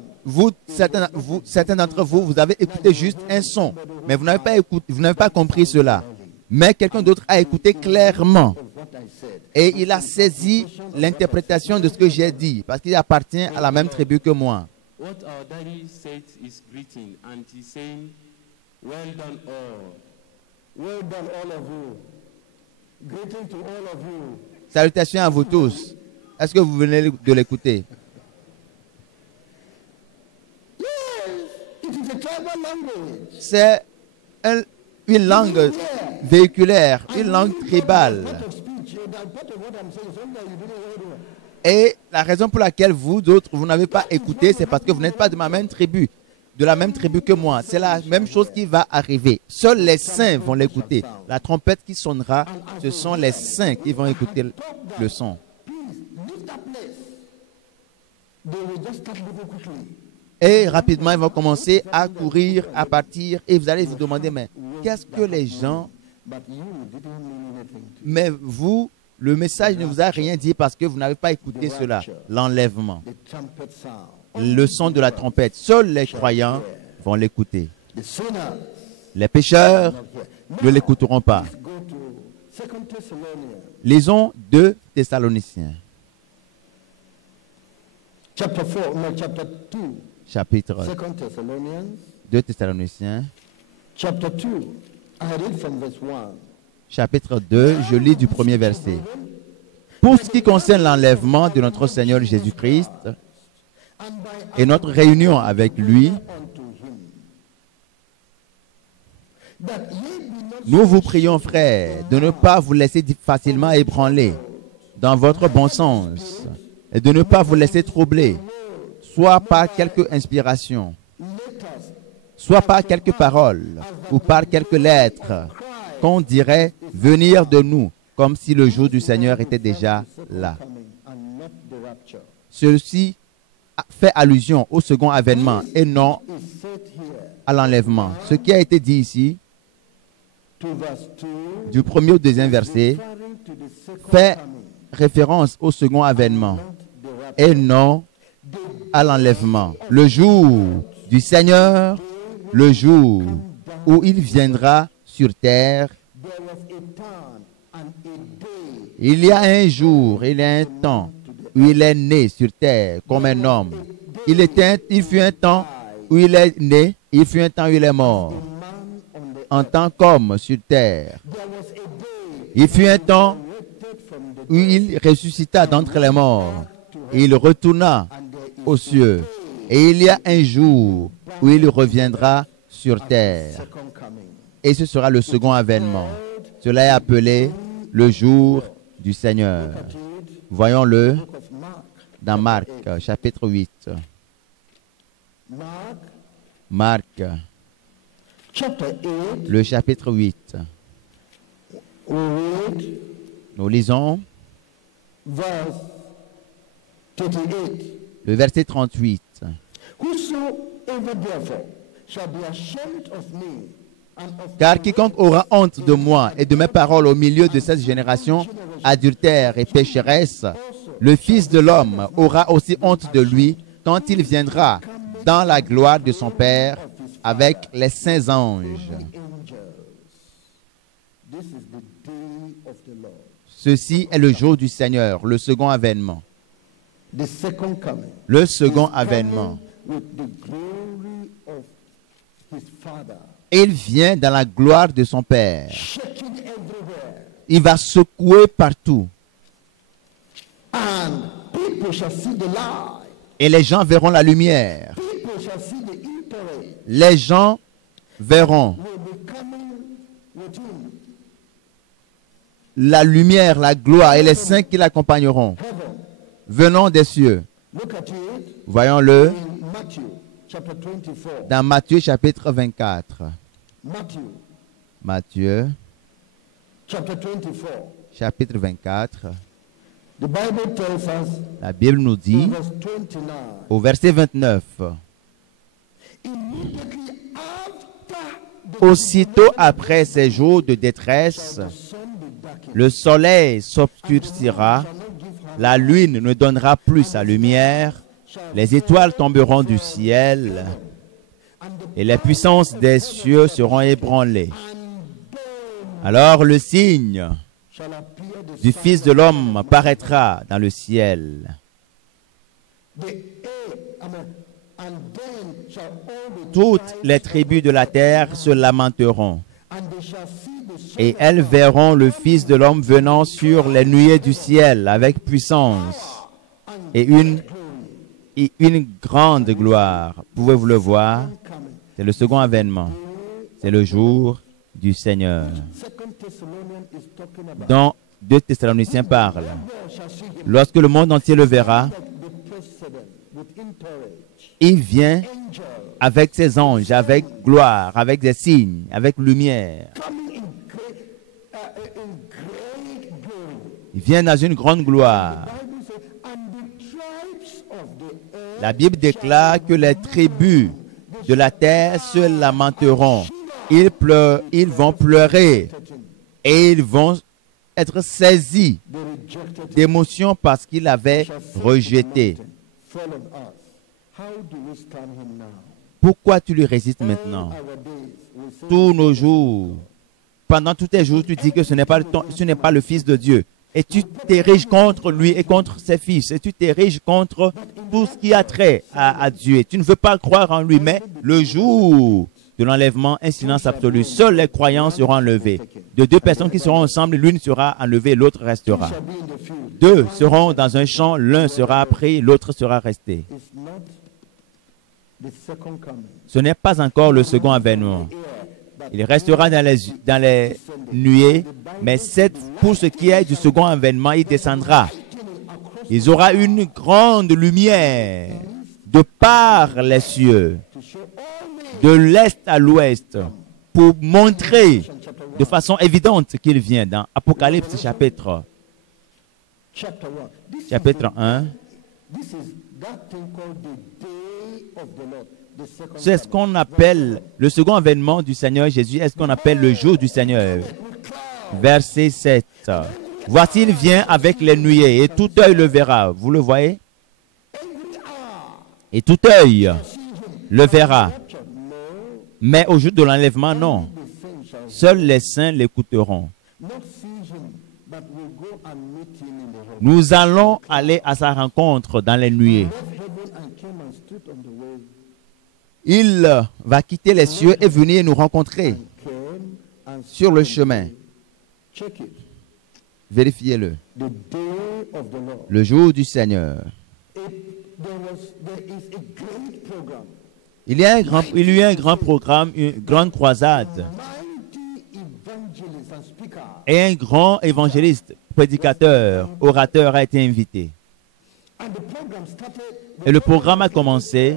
Certains d'entre vous, vous avez écouté juste un son, mais vous n'avez pas écouté, vous n'avez pas compris cela. Mais quelqu'un d'autre a écouté clairement What I said. et il a saisi l'interprétation de ce que j'ai dit parce qu'il appartient à la même tribu que moi. What our daddy said is greeting, and he's saying, well done all. Well done, all of you. Greeting to all of you. Salutations à vous tous. Est-ce que vous venez de l'écouter? It is a tribal language. C'est une langue véhiculaire, une langue tribale. Part of speech, part of what I'm saying. Sometimes you didn't hear it well. Et la raison pour laquelle vous d'autres, vous n'avez pas écouté, c'est parce que vous n'êtes pas de ma même tribu, de la même tribu que moi. C'est la même chose qui va arriver. Seuls les saints vont l'écouter. La trompette qui sonnera, ce sont les saints qui vont écouter le son. Please leave that place. They will just start moving quickly. Et rapidement, ils vont commencer à courir, à partir. Et vous allez vous demander, mais qu'est-ce que les gens... But you didn't mean anything to Mais vous, le message ne vous a rien dit parce que vous n'avez pas écouté cela. L'enlèvement, the trumpet sound. le son de la trompette. Seuls les croyants vont l'écouter. The sinners Les pécheurs not here. ne l'écouteront pas. Go to 2 Thessalonians Lisons 2 Thessaloniciens, chapter 4, no, chapter 2. chapitre 2 Thessalonians 2 Thessaloniciens, chapter 2. I read from verse 1. chapitre 2, je lis du premier verset. Pour ce qui concerne l'enlèvement de notre Seigneur Jésus-Christ And by et notre réunion avec lui, unto him, that ye be not nous vous prions, frères, de ne pas vous laisser facilement ébranler dans votre bon sens et de ne pas vous laisser troubler, soit par quelque inspiration, letters soit par quelques paroles ou par quelques lettres, qu'on dirait venir de nous, comme si le jour du Seigneur était déjà là. coming and not the rapture. Ceci fait allusion au second avènement et non Is said here à l'enlèvement. Ce qui a été dit ici, to verse 2, du premier au deuxième verset, referring to the second fait coming, référence au second avènement not the rapture. et non à l'enlèvement. Le jour du Seigneur, le jour où il viendra sur terre, There was a time and a day il y a un jour, il y a un temps où il est né sur terre comme un homme. Il fut un temps où il est né, il fut un temps où il est mort, man on the en tant qu'homme sur terre. there was a day Il fut un temps resurrected from the où il ressuscita d'entre les morts. Et il retourna and there is aux cieux. Et il y a un jour où il reviendra sur terre. second coming. Et ce sera le second avènement. Cela est appelé le jour du Seigneur. Voyons-le Book of Mark. dans Marc, chapitre 8. Mark Marc, chapter 8. le chapitre 8. We read Nous lisons verse 38. le verset 38. Whosoever therefore shall be ashamed of me and of Car quiconque aura honte de moi et de mes paroles au milieu de cette génération adultère et pécheresse, le Fils de l'homme aura aussi honte de lui quand il viendra dans la gloire de son Père avec les saints anges. angels. This is the day of the Lord. Ceci est le jour du Seigneur, le second avènement. The second coming. Le second avènement. With the glory of his Father. Il vient dans la gloire de son Père. Shaking everywhere. Il va secouer partout. And people shall see the light. Et les gens verront la lumière. People shall see the impurity. Les gens verront Will be coming with him. la lumière, la gloire et les saints qui l'accompagneront, venant des cieux. Look at it Voyons-le in Matthew chapter 24. dans Matthieu chapitre 24. Matthew Matthieu chapter 24. chapitre 24. The Bible tells us La Bible nous in dit verse 29. au verset 29. Immediately after the Aussitôt après ces jours de détresse, sun be darkened, le soleil s'obscurcira, la lune ne donnera plus sa lumière, les étoiles tomberont du ciel et les puissances des cieux seront ébranlées. Alors le signe shall appear the du Fils de l'homme paraîtra dans le ciel. and then shall all the Toutes les tribus de la terre se lamenteront and they shall see the Son et elles verront le Fils de l'homme venant sur les nuées du ciel avec puissance et une grande gloire. Pouvez-vous le voir? coming. C'est le second avènement. C'est le jour du Seigneur. Second Thessalonians is talking about Dont 2 Thessaloniciens parlent. God shall see him Lorsque le monde entier le verra, the precedent with entourage, il vient angel avec ses anges, avec gloire, avec des signes, avec lumière. coming in great glory. Il vient dans une grande gloire. Bible says, and the tribes of the earth La Bible déclare que les tribus de la terre se lamenteront. Ils vont pleurer et ils vont être saisis they rejected d'émotion parce qu'ils avaient rejeté. fall on us. How do we stand him now? Pourquoi tu lui résistes maintenant? Our days we say Tous nos jours, pendant tous tes jours, tu dis que ce n'est pas le Fils de Dieu. Et tu t'ériges contre lui et contre ses fils. Et tu t'ériges contre tout ce qui a trait à Dieu. Et tu ne veux pas croire en lui. Mais le jour de l'enlèvement, un silence absolu. Seuls les croyants seront enlevés. De deux personnes qui seront ensemble, l'une sera enlevée, l'autre restera. shall be in the field. Deux seront dans un champ, l'un sera pris, l'autre sera resté. It's not the second coming. Ce n'est pas encore le second avènement. Il restera dans les nuées, mais pour ce qui est du second avènement, il descendra. Il aura une grande lumière de par les cieux, de l'est à l'ouest, pour montrer de façon évidente qu'il vient dans Apocalypse chapitre Chapter 1. This chapitre 1. is that thing called the day of the Lord. The second C'est ce qu'on appelle le second avènement du Seigneur Jésus, est ce qu'on appelle le jour du Seigneur. Verset 7. Voici, il vient avec les nuées et tout œil le verra. Vous le voyez? Et tout œil le verra. Mais au jour de l'enlèvement, non. Seuls les saints l'écouteront. not see him, but we'll go and meet him in the heaven. Nous allons aller à sa rencontre dans les nuées. Heaven and came and stood on the way. Il va quitter les cieux et venir nous rencontrer Came and sur le chemin. check it. Vérifiez-le. The day of the Lord. Le jour du Seigneur. There is a great program. Il y a un grand programme, une grande croisade. Mighty evangelists and speakers. Et un grand évangéliste, prédicateur, orateur a été invité. And the program started Et le programme a commencé,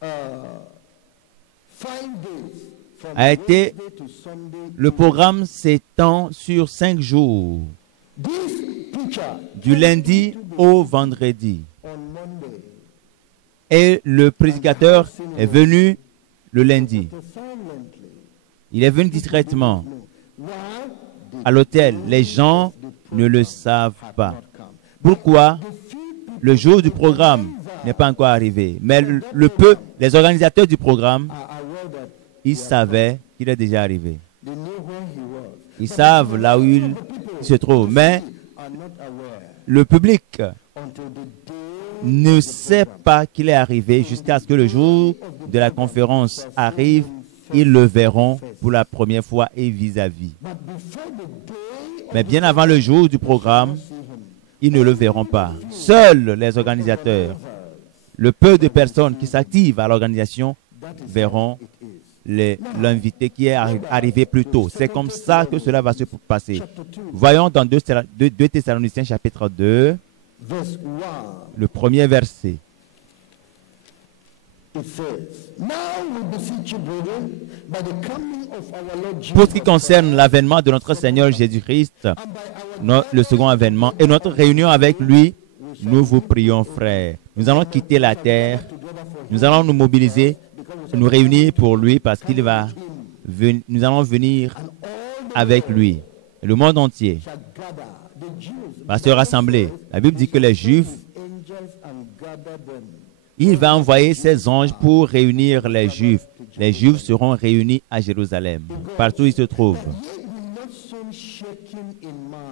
5 days from a été, Wednesday to Sunday. le programme s'étend sur 5 jours, This preacher du lundi au vendredi. on Monday, Et le prédicateur est venu le lundi. silently. Il est venu discrètement Why? They à l'hôtel. Les gens ne le savent pas. come. Pourquoi? Le jour du programme n'est pas encore arrivé. Mais les organisateurs du programme, Are aware that ils savaient qu'il est déjà arrivé. they knew where he was. Ils savent là où il se trouve. Mais Are not aware le public until the day ne sait pas qu'il est arrivé jusqu'à ce que le jour de la conférence arrive. Ils le verront pour la première fois et vis-à-vis. But before the day Mais bien avant le jour du programme, ils ne le verront pas. Seuls les organisateurs, le peu de personnes qui s'activent à l'organisation, verront l'invité qui est arrivé plus tôt. C'est comme ça que cela va se passer. Voyons dans 2 Thessaloniciens chapitre 2, verse 1, le premier verset. it says, Now we beseech you, brethren, by the coming of our Lord Jesus, Pour ce qui concerne l'avènement de notre Seigneur Jésus-Christ, le second avènement et notre réunion avec lui, nous vous prions, frères. Nous allons quitter la terre, nous allons nous mobiliser, nous réunir pour lui parce qu'il va venir, nous allons venir avec lui. Le monde entier shall gather the Jews, va se rassembler. La Bible dit que les Juifs, angels, and gather them. il va envoyer ses anges pour réunir les Juifs. Les Juifs seront réunis à Jérusalem, partout où ils se trouvent. Ye will not soon shaken in mind.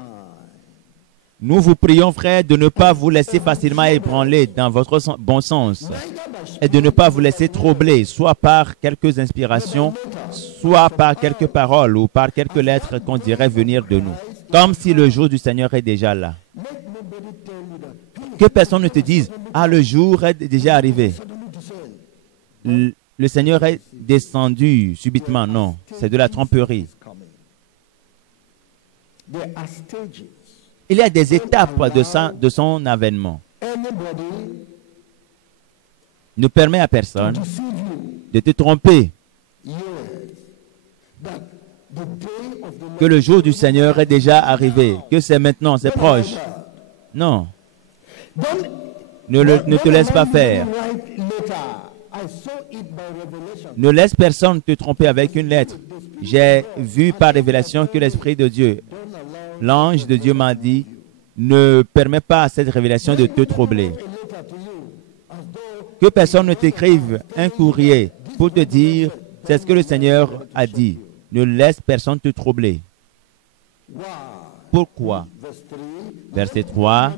Nous vous prions, frères, de ne pas vous laisser facilement ébranler dans votre bon sens et de ne pas vous laisser troubler, soit par quelques inspirations, soit par quelques paroles ou par quelques lettres qu'on dirait venir de nous, comme si le jour du Seigneur est déjà là. Let nobody tell you that. Que personne ne te dise, ah, le jour est déjà arrivé. Suddenly descend. Le Seigneur est descendu subitement. Non, c'est de la tromperie. Coming. There are stages. Il y a des étapes de son avènement. Anybody Ne permet à personne deceive you, de te tromper yes, that the day of the Lord que le jour du Seigneur est déjà arrivé, que c'est maintenant, c'est proche. Non, don't ne te laisse pas faire. write later. I saw it by revelation. Ne laisse personne te tromper avec une lettre. J'ai vu par révélation que l'Esprit de Dieu, l'ange de Dieu m'a dit, ne permets pas à cette révélation de te troubler. A letter to you as though Que personne ne t'écrive un courrier pour te dire, c'est ce que le Seigneur a dit. Ne laisse personne te troubler. why. Pourquoi? Verse 3. Verset 3.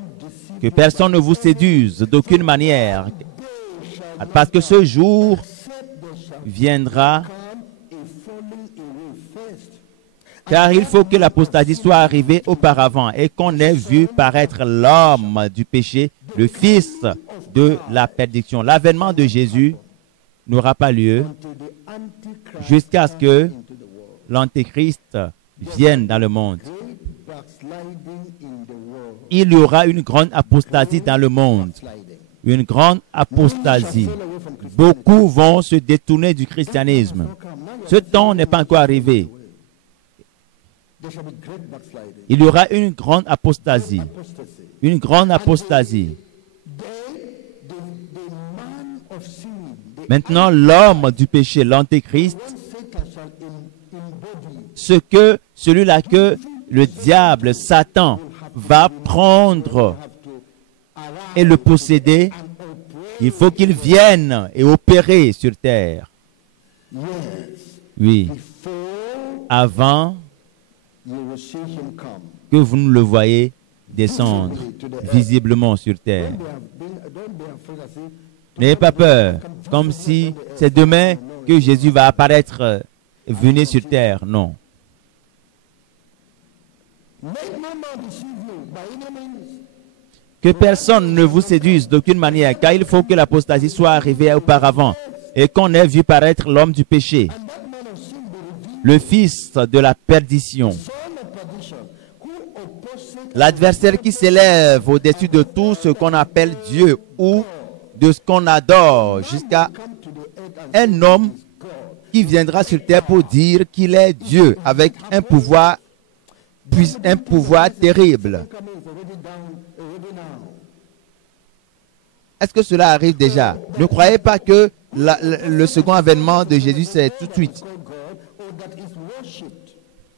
Que personne ne vous séduise d'aucune manière, parce que ce jour viendra, car il faut que l'apostasie soit arrivée auparavant et qu'on ait vu paraître l'homme du péché, le fils de la perdition. L'avènement de Jésus n'aura pas lieu jusqu'à ce que l'Antéchrist vienne dans le monde. Backsliding in the world. Il y aura une grande apostasie dans le monde. Une grande apostasie. Beaucoup vont se détourner du christianisme. Ce temps n'est pas encore arrivé. There shall be great backsliding. Il y aura une grande apostasie. Apostasy. Une grande apostasie. The man of sin, the Maintenant, l'homme du péché, l'Antéchrist, Satan shall embody. Celui-là que le diable, Satan, va prendre et le posséder, il faut qu'il vienne et opérer sur terre. Yes. Oui, Before avant you will see him come. que vous ne le voyez descendre visiblement sur terre. Don't be afraid. I say, N'ayez pas peur, comme si c'est demain que Jésus va apparaître, venir sur terre. Non. let no man deceive you by any means. Que personne ne vous séduise d'aucune manière, car il faut que l'apostasie soit arrivée auparavant et qu'on ait vu paraître l'homme du péché, That man of sin be revealed, le fils de la perdition, son of perdition, who opposeth l'adversaire qui s'élève au-dessus de tout ce qu'on appelle Dieu ou de ce qu'on adore, jusqu'à come to the earth and un homme qui viendra sur terre pour dire qu'il est Dieu avec un pouvoir terrible. coming is already now. Est-ce que cela arrive déjà? Ne croyez pas que le second avènement de Jésus, c'est tout de suite. Call God, or that is worshipped,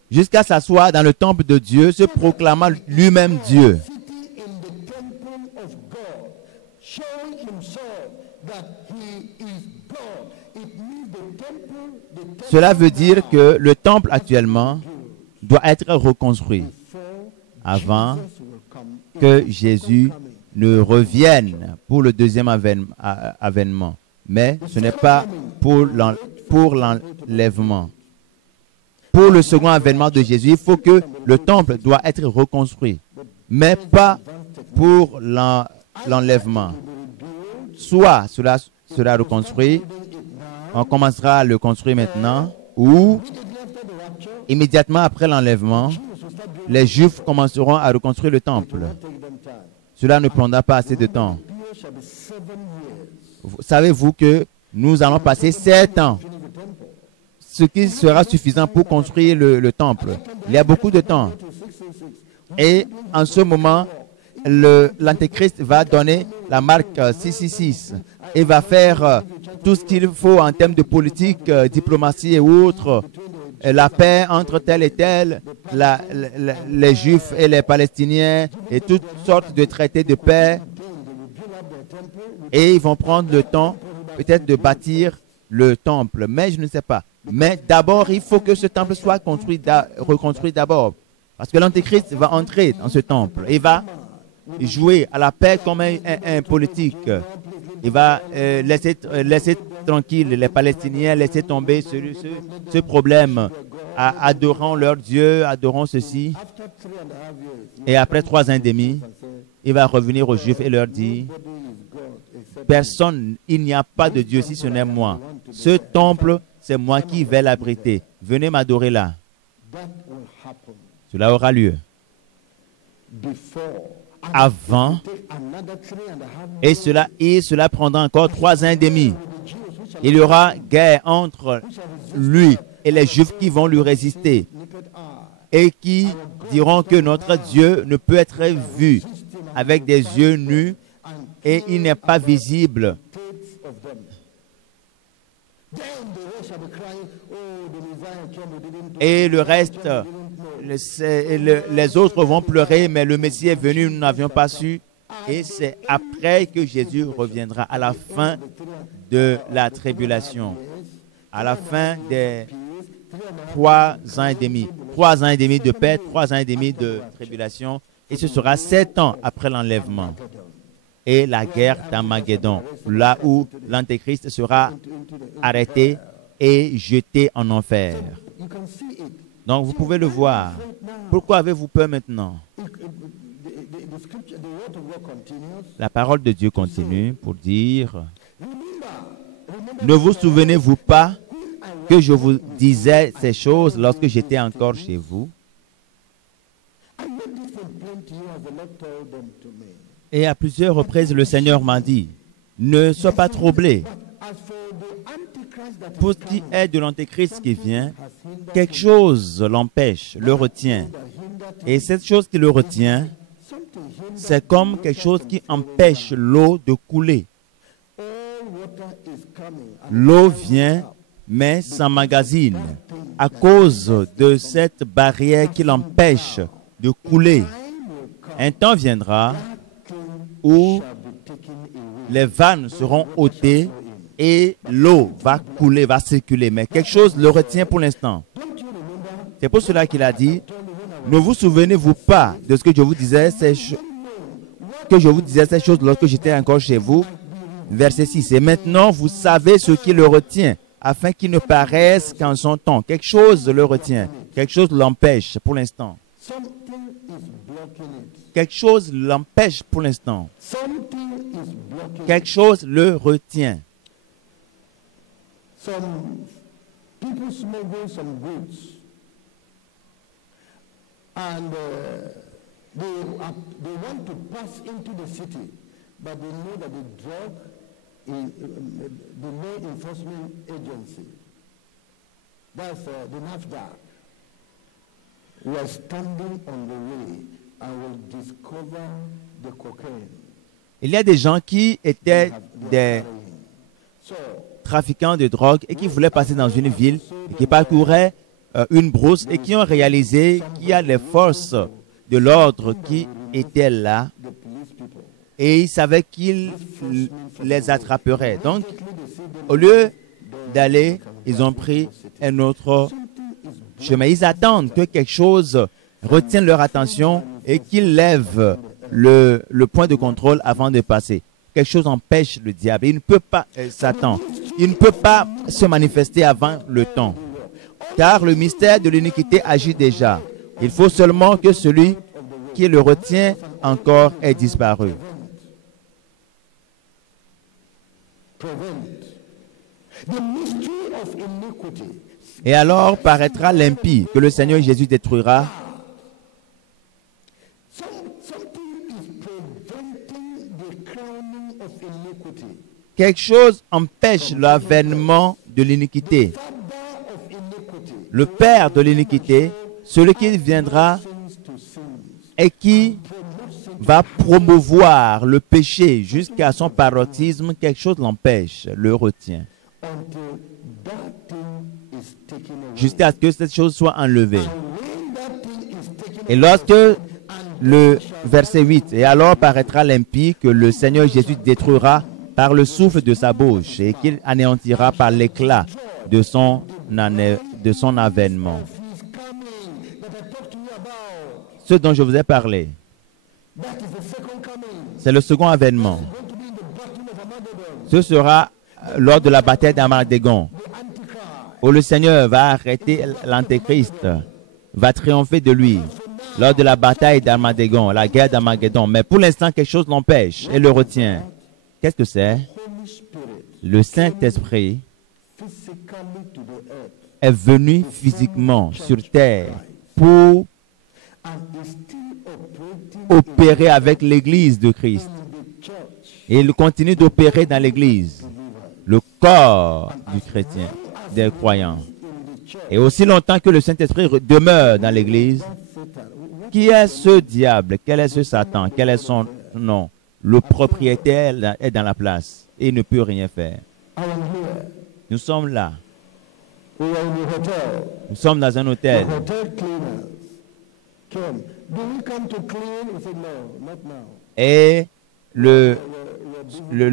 Jusqu'à s'asseoir dans le temple de Dieu, se proclamant lui-même Dieu. sitting in the temple of God, showing himself that he is God. It means the temple Cela veut dire que le temple actuellement doit être reconstruit avant will come. que Jésus ne revienne pour le deuxième avènement. Mais ce n'est pas pour l'enlèvement. Pour le second avènement de Jésus, il faut que le temple doit être reconstruit, mais pas pour l'enlèvement. Soit cela sera reconstruit on commencera à le construire maintenant, ou immédiatement après l'enlèvement, les Juifs commenceront à reconstruire le temple. Cela ne prendra pas assez de temps. Savez-vous que nous allons passer 7 ans, ce qui sera suffisant pour construire le temple. Il y a beaucoup de temps. Et en ce moment, l'Antéchrist va donner la marque 666 et va faire tout ce qu'il faut en termes de politique, diplomatie et autres, la paix entre tel et tel, les Juifs et les Palestiniens et toutes sortes de traités de paix. Et ils vont prendre le temps peut-être de bâtir le temple, mais je ne sais pas. Mais d'abord, il faut que ce temple soit reconstruit d'abord. Parce que l'Antéchrist va entrer dans ce temple et va jouer à la paix comme un politique. Il va laisser tranquille les Palestiniens, laisser tomber ce problème, adorant leur Dieu, adorant ceci. Et après 3 ans et demi, il va revenir aux Juifs et leur dire, personne, il n'y a pas de Dieu si ce n'est moi. Ce temple, c'est moi qui vais l'abriter. Venez m'adorer là. Cela aura lieu avant, et cela prendra encore 3 ans et demi. Il y aura guerre entre lui et les Juifs qui vont lui résister et qui diront que notre Dieu ne peut être vu avec des yeux nus et il n'est pas visible. Et le reste, les autres vont pleurer, mais le Messie est venu, nous n'avions pas su. Et c'est après que Jésus reviendra, à la fin de la tribulation, à la fin des 3 ans et demi. 3 ans et demi de paix, 3 ans et demi de tribulation. Et ce sera 7 ans après l'enlèvement. Et la guerre d'Armageddon, là où l'Antéchrist sera arrêté et jeté en enfer. Donc vous pouvez le voir. Pourquoi avez-vous peur maintenant? La parole de Dieu continue pour dire, ne vous souvenez-vous pas que je vous disais ces choses lorsque j'étais encore chez vous? Et à plusieurs reprises, le Seigneur m'a dit, ne sois pas troublé. Pour ce qui est de l'Antéchrist qui vient, quelque chose l'empêche, le retient. Et cette chose qui le retient, c'est comme quelque chose qui empêche l'eau de couler. L'eau vient, mais s'emmagasine à cause de cette barrière qui l'empêche de couler. Un temps viendra où les vannes seront ôtées et l'eau va couler, va circuler. Mais quelque chose le retient pour l'instant. C'est pour cela qu'il a dit, ne vous souvenez-vous pas de ce que je vous disais, ces choses lorsque j'étais encore chez vous? Verset 6. Et maintenant, vous savez ce qui le retient, afin qu'il ne paraisse qu'en son temps. Quelque chose le retient. Quelque chose l'empêche pour l'instant. Quelque chose l'empêche pour l'instant. Quelque chose le retient. Some people smuggle some goods, and they want to pass into the city, but they know that the drug, the law enforcement agency, that's the NAFDA, was standing on the way and will discover the cocaine. Il y a des gens qui étaient des trafiquants de drogue et qui voulaient passer dans une ville et qui parcouraient une brousse et qui ont réalisé qu'il y a les forces de l'ordre qui étaient là et ils savaient qu'ils les attraperaient. Donc, au lieu d'aller, ils ont pris un autre chemin. Ils attendent que quelque chose retienne leur attention et qu'ils lèvent le point de contrôle avant de passer. Quelque chose empêche le diable. Il ne peut pas, Satan, il ne peut pas se manifester avant le temps. Car le mystère de l'iniquité agit déjà. Il faut seulement que celui qui le retient encore ait disparu. The mystery of iniquity. Et alors paraîtra l'impie que le Seigneur Jésus détruira. Something is preventing the crowning of iniquity. Quelque chose empêche l'avènement de l'iniquité. Father of iniquity. Le père de l'iniquité, celui qui viendra Sins to sins. et qui va promouvoir le péché jusqu'à son paroxysme, quelque chose l'empêche, le retient, Until that thing is taken away. jusqu'à ce que cette chose soit enlevée. When that thing is taken Et lorsque le verset 8, et alors paraîtra l'impie que le Seigneur Jésus détruira par le souffle de sa bouche et qu'il anéantira par l'éclat de son avènement. His coming that I talked to you about. Ce dont je vous ai parlé, That is the second coming. c'est le second avènement. Going to be in the battle of Armageddon. Ce sera lors de la bataille d'Armageddon, The Antichrist. où le Seigneur va arrêter l'Antéchrist, va triompher de lui, lors de la bataille d'Armageddon, la guerre d'Armageddon. Mais pour l'instant, quelque chose l'empêche et le retient. Qu'est-ce que c'est? Holy Spirit Le Saint-Esprit physically to the earth est venu physiquement sur terre pour and is still operating opérer avec l'Église de Christ. in the church. Et il continue d'opérer dans l'Église, le corps du chrétien, des croyants. In the church. Et aussi longtemps que le Saint-Esprit demeure dans l'Église, Satan. qui est ce diable? Quel est ce Satan? Quel est son nom? Le propriétaire est dans la place et il ne peut rien faire. I am here. Nous sommes là. We are in the hotel. Nous sommes dans un The hôtel. hotel cleaners came. Do we come to clean? We said no, not now. Et le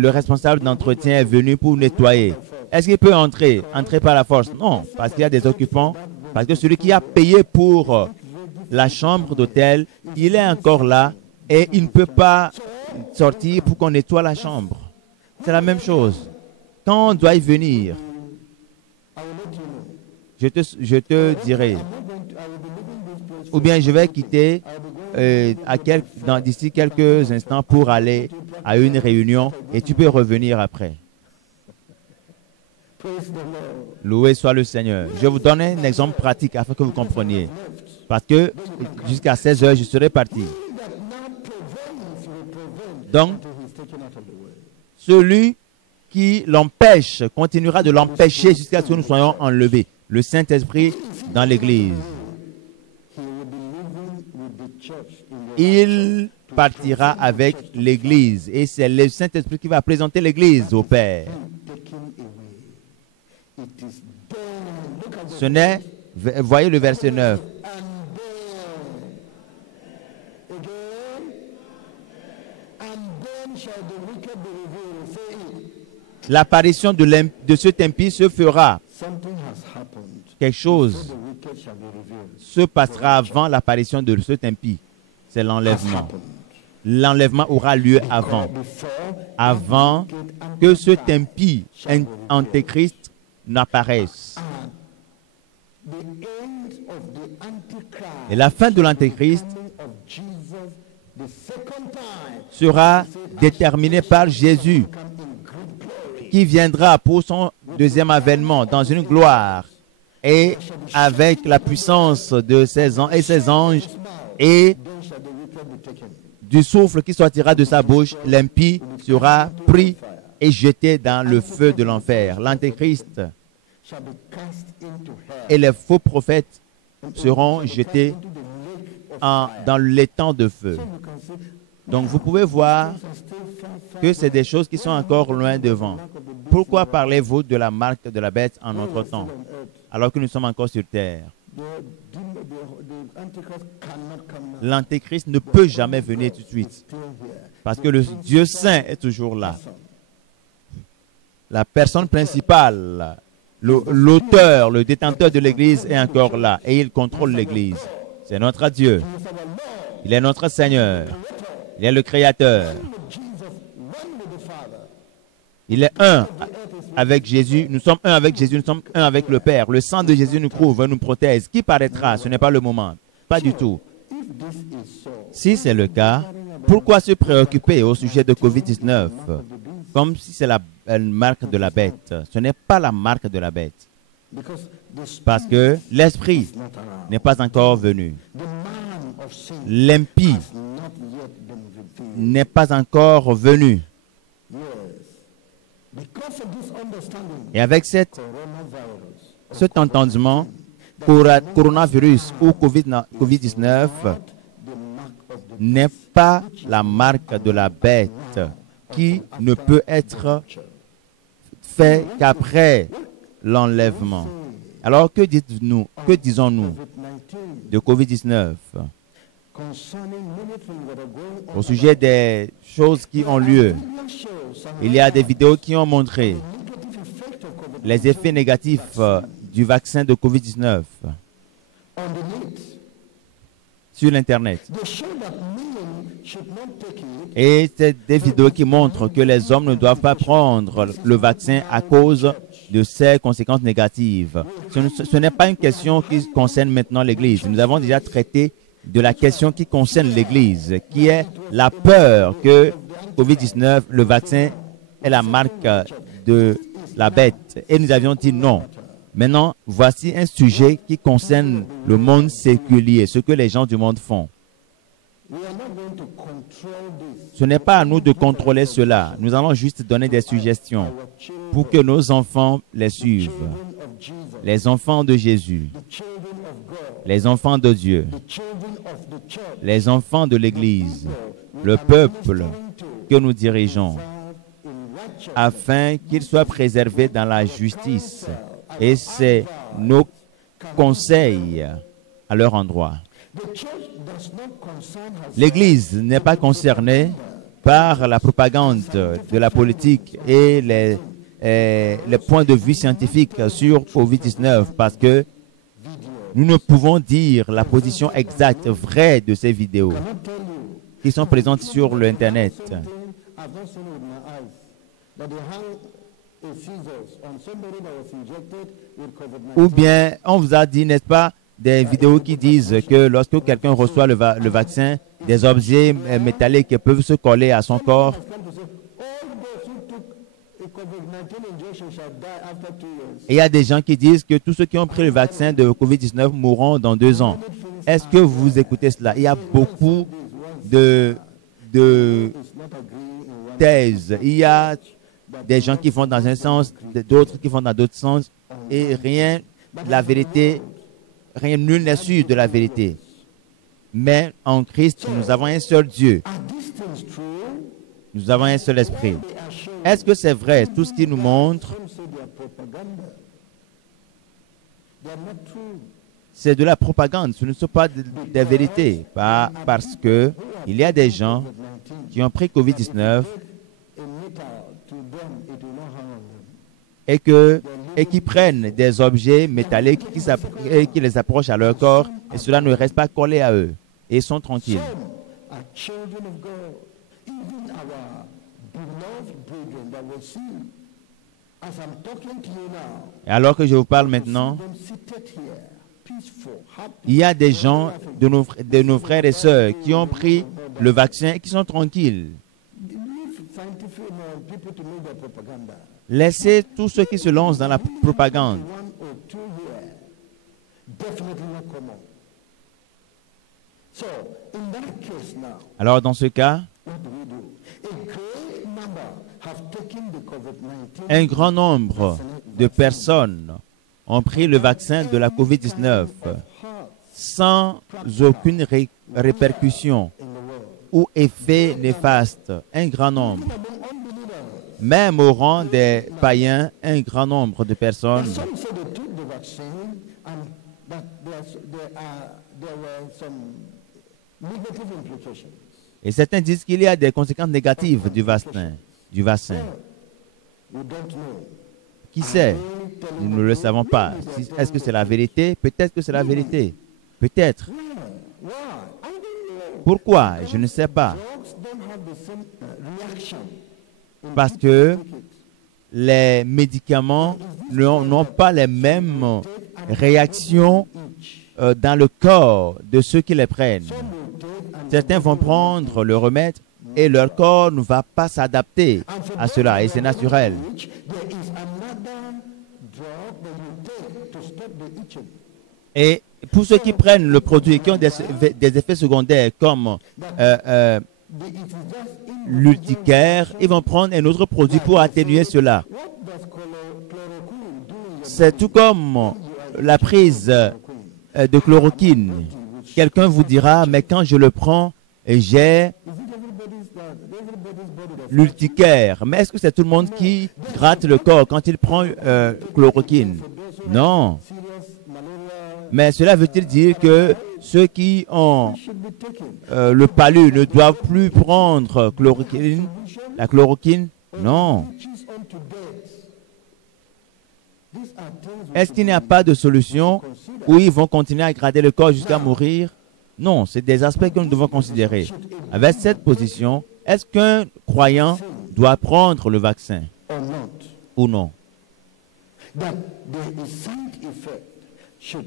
responsable d'entretien est venu pour nettoyer. Est-ce qu'il peut entrer? Entrer par la force? Non, parce qu'il y a des occupants. Parce que celui qui a payé pour la chambre d'hôtel, il est encore là et il ne peut pas sortir pour qu'on nettoie la chambre. C'est la même chose. Quand on doit y venir, I will let you know. je te dirai. I will be leaving this place. Ou bien je vais quitter d'ici quelques instants pour aller à une réunion et tu peux revenir après. Praise the Lord. Loué soit le Seigneur. Je vais vous donner un exemple pratique afin que vous compreniez. Parce que jusqu'à 16 heures, je serai parti. That now prevents, will prevent Donc, until he's taken out of the way. celui qui l'empêche continuera de l'empêcher jusqu'à ce que nous soyons enlevés. Le Saint-Esprit dans l'Église. He will be living with the church in the Il partira avec l'Église. Et c'est le Saint-Esprit qui va présenter l'Église au Père. taken away. It is born. Look at Ce n'est, voyez le verset 9. and born. Again. And then shall the wicked be revealed. Say it. L'apparition de cet impie se fera. Something has happened. Quelque chose The wicked shall be revealed. se passera avant l'apparition de cet impie. C'est l'enlèvement. Happened. L'enlèvement aura lieu avant. Before Avant que cet impie antéchrist n'apparaisse. the end of the Antichrist. Et la fin de l'antéchrist Of Jesus the second time. sera déterminée par Jésus, Come in great glory. qui viendra pour son deuxième avènement dans une gloire et avec la puissance de ses anges et Then shall the wicked be taken. du souffle qui sortira de sa bouche, l'impie sera pris et jeté dans le feu de l'enfer. L'antéchrist Shall be cast into hell. et les faux prophètes seront jetés Into the lake of dans l'étang de feu. you can see Donc vous pouvez voir are still far que c'est des choses qui sont encore loin devant. Pourquoi parlez-vous de la marque de la bête en notre temps, on earth. alors que nous sommes encore sur terre? The Antichrist cannot come now. L'antéchrist ne peut jamais venir tout de suite, Still here. parce que le Dieu saint est toujours là. La personne principale, l'auteur, le détenteur de l'Église est encore là et il contrôle l'Église. C'est notre Dieu. Il est notre Seigneur. Il est le Créateur. Jesus, one with the Father. Il est un avec Jésus. Nous sommes un avec Jésus. Nous sommes un avec le Père. Le sang de Jésus nous couvre, nous protège. Qui paraîtra? Ce n'est pas le moment. Pas du tout. If this is so, Si c'est le cas, Pourquoi se préoccuper au sujet de COVID-19 comme si c'est la marque de la bête? Ce n'est pas la marque de la bête. Parce que l'esprit n'est pas encore venu. L'impie n'est pas encore venu. Et avec cet entendement, coronavirus ou COVID-19 n'est pas la marque de la bête qui ne peut être fait qu'après l'enlèvement. Alors que disons-nous de COVID-19 au sujet des choses qui ont lieu? Il y a des vidéos qui ont montré les effets négatifs du vaccin de COVID-19 sur l'Internet. Et c'est des vidéos qui montrent que les hommes ne doivent pas prendre le vaccin à cause de ses conséquences négatives. Ce n'est pas une question qui concerne maintenant l'Église. Nous avons déjà traité de la question qui concerne l'Église, qui est la peur que COVID-19, le vaccin, est la marque de la bête. Et nous avions dit non. Maintenant, voici un sujet qui concerne le monde séculier, ce que les gens du monde font. Ce n'est pas à nous de contrôler cela. Nous allons juste donner des suggestions pour que nos enfants les suivent. Les enfants de Jésus, les enfants de Dieu, les enfants de l'Église, le peuple que nous dirigeons, afin qu'ils soient préservés dans la justice. Et c'est nos conseils à leur endroit. L'Église n'est pas concernée par la propagande de la politique et les points de vue scientifiques sur COVID-19 parce que nous ne pouvons dire la position exacte, vraie de ces vidéos qui sont présentes sur l'Internet. Ou bien, on vous a dit, n'est-ce pas, des vidéos qui disent que lorsque quelqu'un reçoit le vaccin, des objets métalliques peuvent se coller à son corps. Et il y a des gens qui disent que tous ceux qui ont pris le vaccin de COVID-19 mourront dans 2 ans. Est-ce que vous écoutez cela? Il y a beaucoup de thèses. Il y a des gens qui vont dans un sens, d'autres qui vont dans d'autres sens. Et rien, la vérité, nul n'est sûr de la vérité. Mais en Christ, nous avons un seul Dieu. Nous avons un seul esprit. Est-ce que c'est vrai, tout ce qu'il nous montre? C'est de la propagande, ce ne sont pas des vérités. Parce que il y a des gens qui ont pris COVID-19 et qui prennent des objets métalliques et qui les approchent à leur corps et cela ne reste pas collé à eux et ils sont tranquilles. Et alors que je vous parle maintenant, il y a des gens de nos frères et sœurs qui ont pris le vaccin et qui sont tranquilles. Laissez tous ceux qui se lancent dans la propagande. Alors dans ce cas, un grand nombre de personnes ont pris le vaccin de la COVID-19 sans aucune répercussion ou effet néfaste. Un grand nombre. Même au rang des païens, un grand nombre de personnes et certains disent qu'il y a des conséquences négatives du vaccin. Qui sait? Nous ne le savons pas. Est-ce que c'est la vérité? Peut-être que c'est la vérité. Peut-être. Pourquoi? Je ne sais pas. Parce que les médicaments n'ont pas les mêmes réactions dans le corps de ceux qui les prennent. Certains vont prendre le remède et leur corps ne va pas s'adapter And for à those cela, et who c'est are naturel. itch, there is another drug that you take to stop the itching. Et pour ceux qui prennent le produit et qui ont des effets secondaires comme It is just in l'urticaire, ils vont prendre un autre produit pour atténuer cela. what does chloroquine do in your C'est tout comme la prise de chloroquine. Quelqu'un vous dira, mais quand je le prends, j'ai Is it everybody's body that l'urticaire. Mais est-ce que c'est tout le monde qui gratte le corps quand il prend chloroquine? Non. serious malaria Mais cela veut-il dire que ceux qui ont should be taken? le palu ne doivent plus prendre la chloroquine? Non. Itches unto death. These are things we Est-ce qu'il n'y a pas de solution où ils vont continuer à gratter le corps jusqu'à mourir? Non, c'est des aspects que nous devons considérer. Avec cette position, est-ce qu'un croyant doit prendre le vaccin or not. ou non? That there is side effect. Should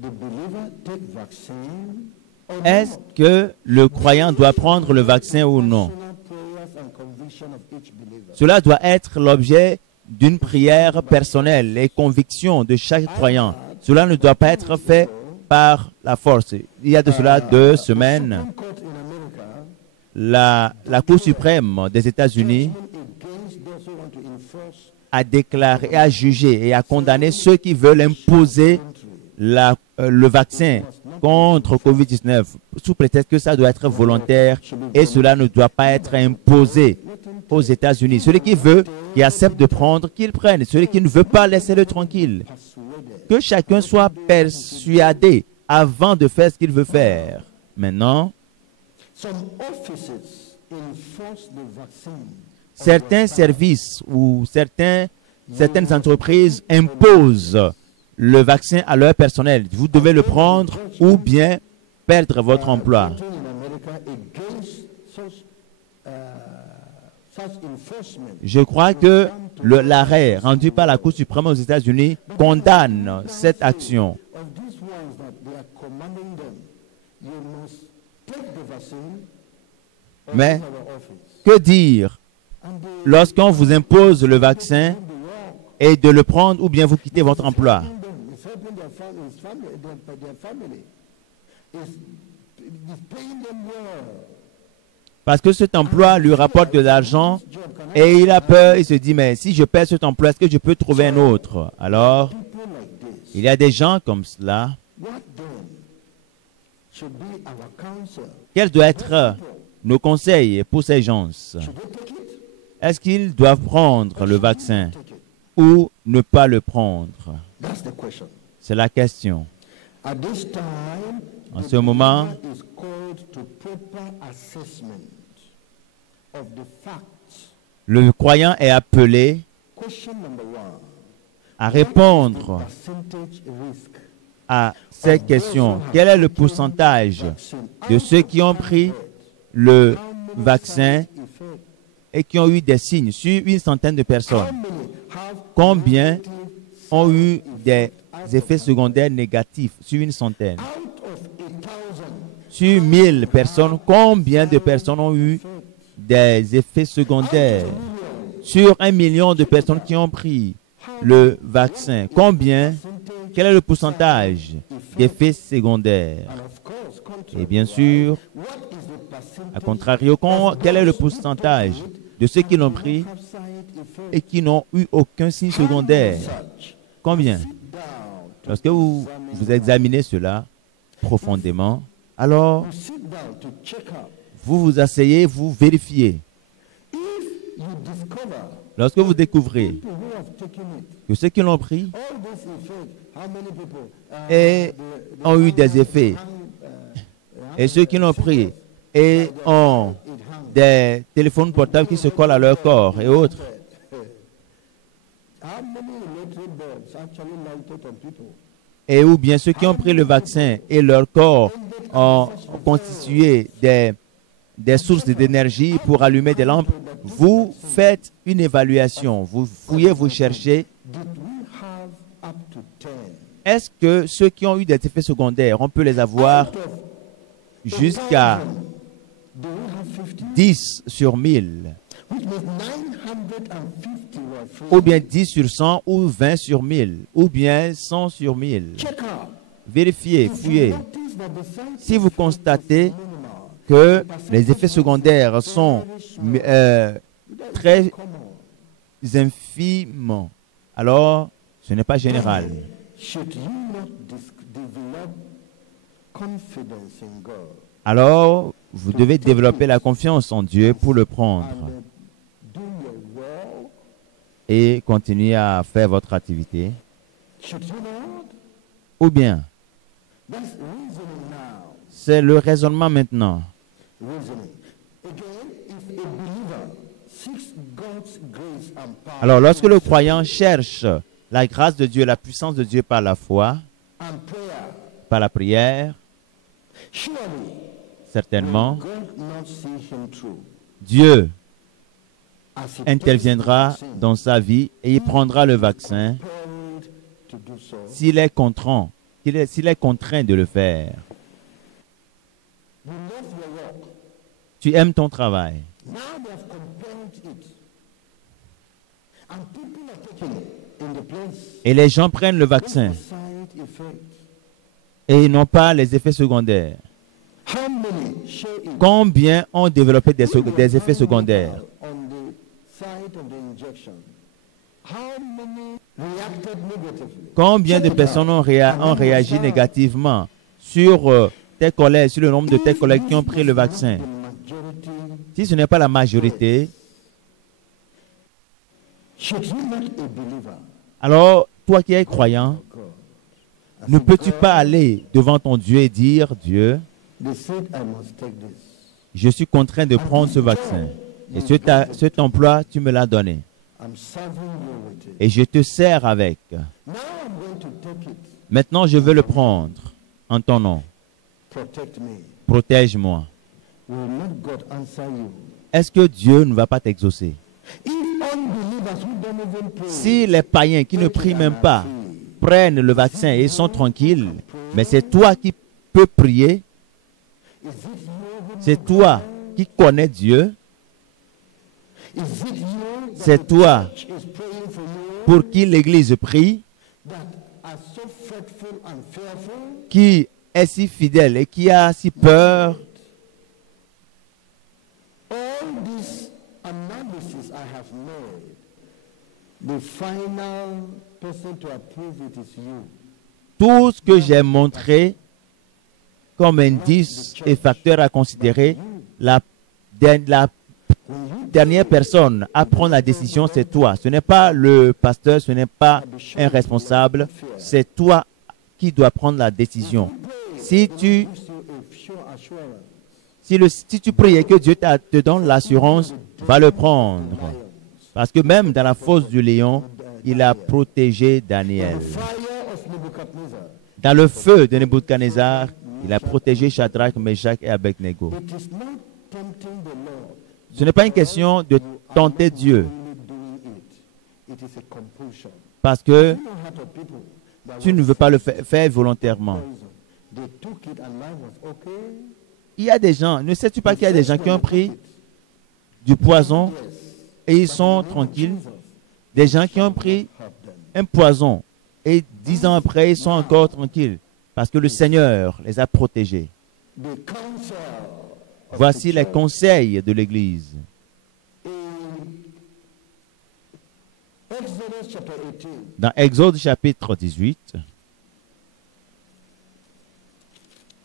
the believer take vaccine or Est-ce not? que le croyant doit prendre le vaccin ou non? Personal prayers and conviction of each believer. Cela doit être l'objet d'une prière personnelle et conviction de chaque croyant. Cela ne doit pas être fait par la force. Il y a de cela 2 semaines, Supreme Court in America la Cour suprême des États-Unis against those who want to enforce a déclaré, a jugé et a condamné ceux qui veulent imposer le vaccin contre COVID-19 sous prétexte que ça doit être volontaire et cela ne doit pas être imposé aux États-Unis. Celui qui veut, qui accepte de prendre, qu'il prenne. Celui qui ne veut pas, laissez-le tranquille. persuaded. Que chacun soit persuadé avant de faire ce qu'il veut faire. Maintenant, Some offices enforce the vaccine. certains services ou certaines entreprises imposent le vaccin à leur personnel. Vous devez le prendre ou bien perdre votre emploi. In America against such enforcement. Je crois que l'arrêt rendu par la Cour suprême aux États-Unis condamne cette action. Of these ones that they are commanding them, you must take the vaccine or Mais leave our office. que dire And they lorsqu'on vous impose le vaccin do the work. et de le prendre ou bien vous quittez votre emploi? It's helping their family. It's paying them well. Parce que cet emploi lui rapporte de l'argent et il a peur, il se dit, mais si je perds cet emploi, est-ce que je peux trouver un autre? Alors, People like this. il y a des gens comme cela. What then should be our counsel? Quels doivent être nos conseils pour ces gens? Should they take it? Est-ce qu'ils doivent prendre le vaccin Take it. ou ne pas le prendre? That's the question. C'est la question. At this time, En the ce moment, believer is called to proper assessment of the facts. le croyant est appelé Question number 1. à répondre Percentage risk. à cette question. Quel est le pourcentage de ceux qui ont pris le vaccin Effect. et qui ont eu des signes sur une centaine de personnes? How many have Combien ont eu des effets secondaires négatifs sur une centaine? out of 1,000? Sur 1000 personnes, combien de personnes ont eu des effets secondaires? Sur 1 million de personnes qui ont pris le vaccin, combien? Quel est le pourcentage d'effets secondaires? And of course, Et bien sûr, what is the percentage à contrario, quel est le pourcentage de ceux qui l'ont pris of side effect? et qui n'ont eu aucun signe secondaire? Research. Combien? Down to Lorsque vous examinez cela profondément, alors sit down to check out. vous vous asseyez, vous vérifiez. If you discover Lorsque vous découvrez people who have taken it, que ceux qui l'ont pris all this effect, how many people et ont eu des effets, et ceux qui l'ont pris et ont des téléphones portables qui se collent à leur corps et autres, how many electric bulbs actually lighted on people? et ou bien ceux qui ont pris le vaccin et leur corps ont constitué des sources d'énergie pour allumer des lampes, vous faites une évaluation, vous fouillez, vous cherchez. Did we have up to 10? Est-ce que ceux qui ont eu des effets secondaires, on peut les avoir jusqu'à Do we have 50? 10 sur 1000, which means 950 were free. ou bien 10 sur 100, ou 20 sur 1000, ou bien 100 sur 1000. Check out. Vérifiez, If you fouillez. notice that the side Si vous effects constatez are minimal, que les effets secondaires sont très infimes, alors ce n'est pas général. should you not develop confidence in God Alors, vous devez développer la confiance en Dieu pour le prendre and do your will? et continuer à faire votre activité. Should you not? Ou bien, That's reasoning now. c'est le raisonnement maintenant. Reasoning. Again, if a believer seeks God's grace and power Alors, lorsque le croyant cherche la grâce de Dieu, la puissance de Dieu par la foi, and prayer, par la prière, surely certainement, will God not see him through Dieu as he interviendra takes the vaccine, dans sa vie et il prendra le vaccin compelled to do so. s'il est contraint, s'il est contraint de le faire. You love your work. Tu aimes ton travail. Now they have compelled it. And people are taking it in the place. Et les gens prennent le What's vaccin the side effect? et ils n'ont pas les effets secondaires. How many show it? Combien ont développé des effets secondaires? On the side of the injection. How many reacted negatively? Combien de personnes ont réagi négativement sur tes collègues, sur le nombre de tes collègues qui ont pris le vaccin? The majority. Si ce n'est pas la majorité, Should you not a believer? alors toi qui es croyant, God. ne peux-tu pas aller devant ton Dieu et dire, Dieu, They said I must take this. je suis contraint de prendre ce vaccin. Et cet emploi, tu me l'as donné. I'm serving you with it. Et je te sers avec. Now I'm going to take it. Maintenant, je veux le prendre en ton nom. Protect me. Protège-moi. Will not God answer you? Est-ce que Dieu ne va pas t'exaucer? If unbelievers who don't even pray, Si les païens qui ne prient même pas prennent le vaccin et sont tranquilles, mais c'est toi qui peux prier, is it you who c'est toi qui connais Dieu, is it you that c'est the toi church is praying for you pour qui l'Église prie, that are so fretful and fearful? qui est si fidèle et qui a si peur? All this analysis I have made, the final person to approve it is you. Tout ce que j'ai montré comme indice et facteur à considérer, la dernière personne à prendre la décision, c'est toi. Ce n'est pas le pasteur, ce n'est pas un responsable, c'est toi qui dois prendre la décision. Si tu, Gives you a sure assurance. si tu pries et que Dieu te donne l'assurance, va le prendre. Parce que même dans la fosse du lion, il a protégé Daniel. Fire of Nebuchadnezzar. Dans le feu de Nebuchadnezzar, il a protégé Shadrach, Meshach et Abednego. It is not tempting the Lord. Ce n'est pas une question de tenter Dieu, Only doing it. It is a compulsion. parce que You know how to people that tu ne veux pas le faire volontairement. poison. They took it and life was okay. Il y a des gens, ne sais-tu pas qu'il y a des gens qui ont pris du poison et ils sont tranquilles? Des gens qui ont pris un poison et 10 ans après, ils sont encore tranquilles parce que le Seigneur les a protégés. The counsel of Voici the les church conseils de l'Église. in Exodus chapter 18. Dans Exode chapitre 18,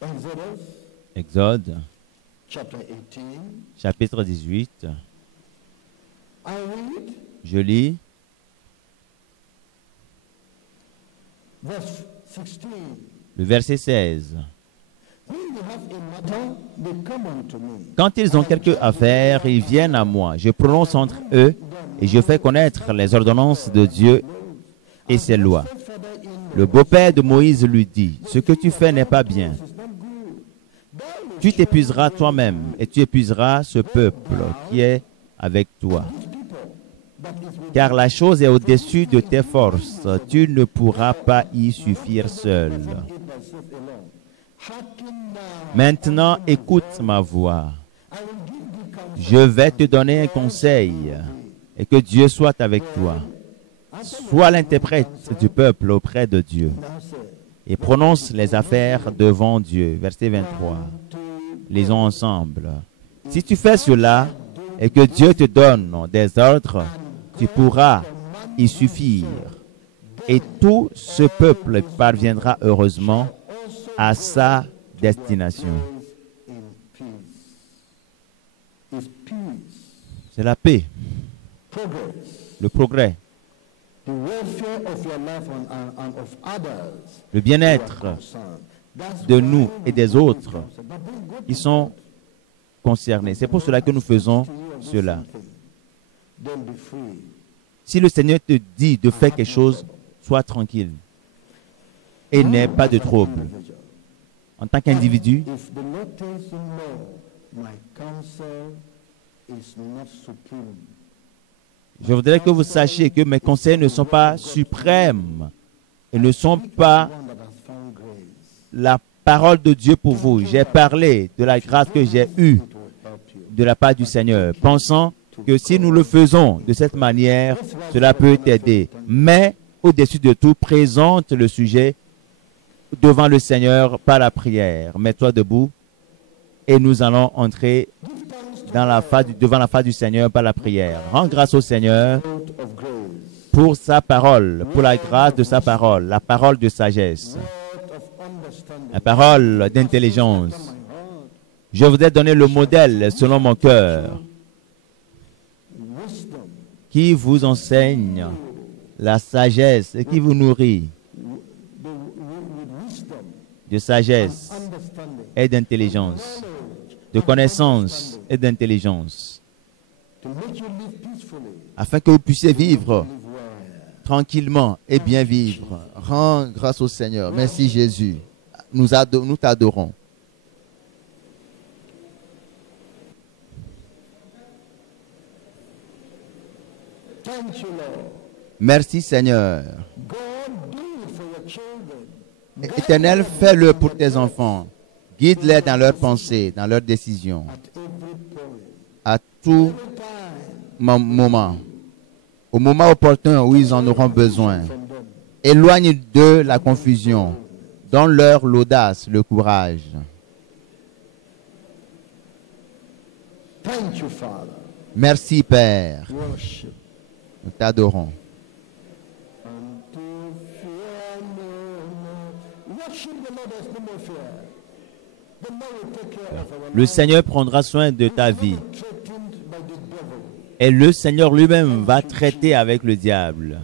Exodus Exode chapter 18. chapitre 18, I read je lis verse 16. le verset 16. When you have a matter, they come unto me. Quand ils ont quelque affaire, ils viennent à moi. Je prononce entre eux et je fais connaître les ordonnances de Dieu et ses lois. Le beau-père de Moïse lui dit, ce que tu fais n'est pas bien. Tu t'épuiseras toi-même et tu épuiseras ce peuple qui est avec toi. Car la chose est au-dessus de tes forces. Tu ne pourras pas y suffire seul. Maintenant, écoute ma voix. Je vais te donner un conseil et que Dieu soit avec toi. Sois l'interprète du peuple auprès de Dieu et prononce les affaires devant Dieu. Verset 23. Lisons ensemble. Si tu fais cela et que Dieu te donne des ordres, tu pourras y suffire. Et tout ce peuple parviendra heureusement à sa destination. C'est la paix, le progrès, le bien-être de nous et des autres qui sont concernés. C'est pour cela que nous faisons cela. Si le Seigneur te dit de faire quelque chose, sois tranquille et n'aie pas de trouble. En tant qu'individu, je voudrais que vous sachiez que mes conseils ne sont pas suprêmes et ne sont pas la parole de Dieu pour vous. J'ai parlé de la grâce que j'ai eue de la part du Seigneur, pensant que si nous le faisons de cette manière, cela peut t'aider. Mais au-dessus de tout, présente le sujet devant le Seigneur par la prière. Mets-toi debout et nous allons entrer devant la face du Seigneur par la prière. Rends grâce au Seigneur pour sa parole, pour la grâce de sa parole, la parole de sagesse, la parole d'intelligence. Je voudrais donner le modèle selon mon cœur qui vous enseigne la sagesse et qui vous nourrit de sagesse et d'intelligence, de connaissance et d'intelligence, afin que vous puissiez vivre tranquillement et bien vivre. Rends grâce au Seigneur. Merci Jésus. Nous t'adorons. Merci Seigneur. Éternel, fais-le pour tes enfants. Guide-les dans leurs pensées, dans leurs décisions. À tout moment. Au moment opportun où ils en auront besoin. Éloigne d'eux la confusion. Donne-leur l'audace, le courage. Merci Père. Nous t'adorons. Le Seigneur prendra soin de ta vie. Et le Seigneur lui-même va traiter avec le diable.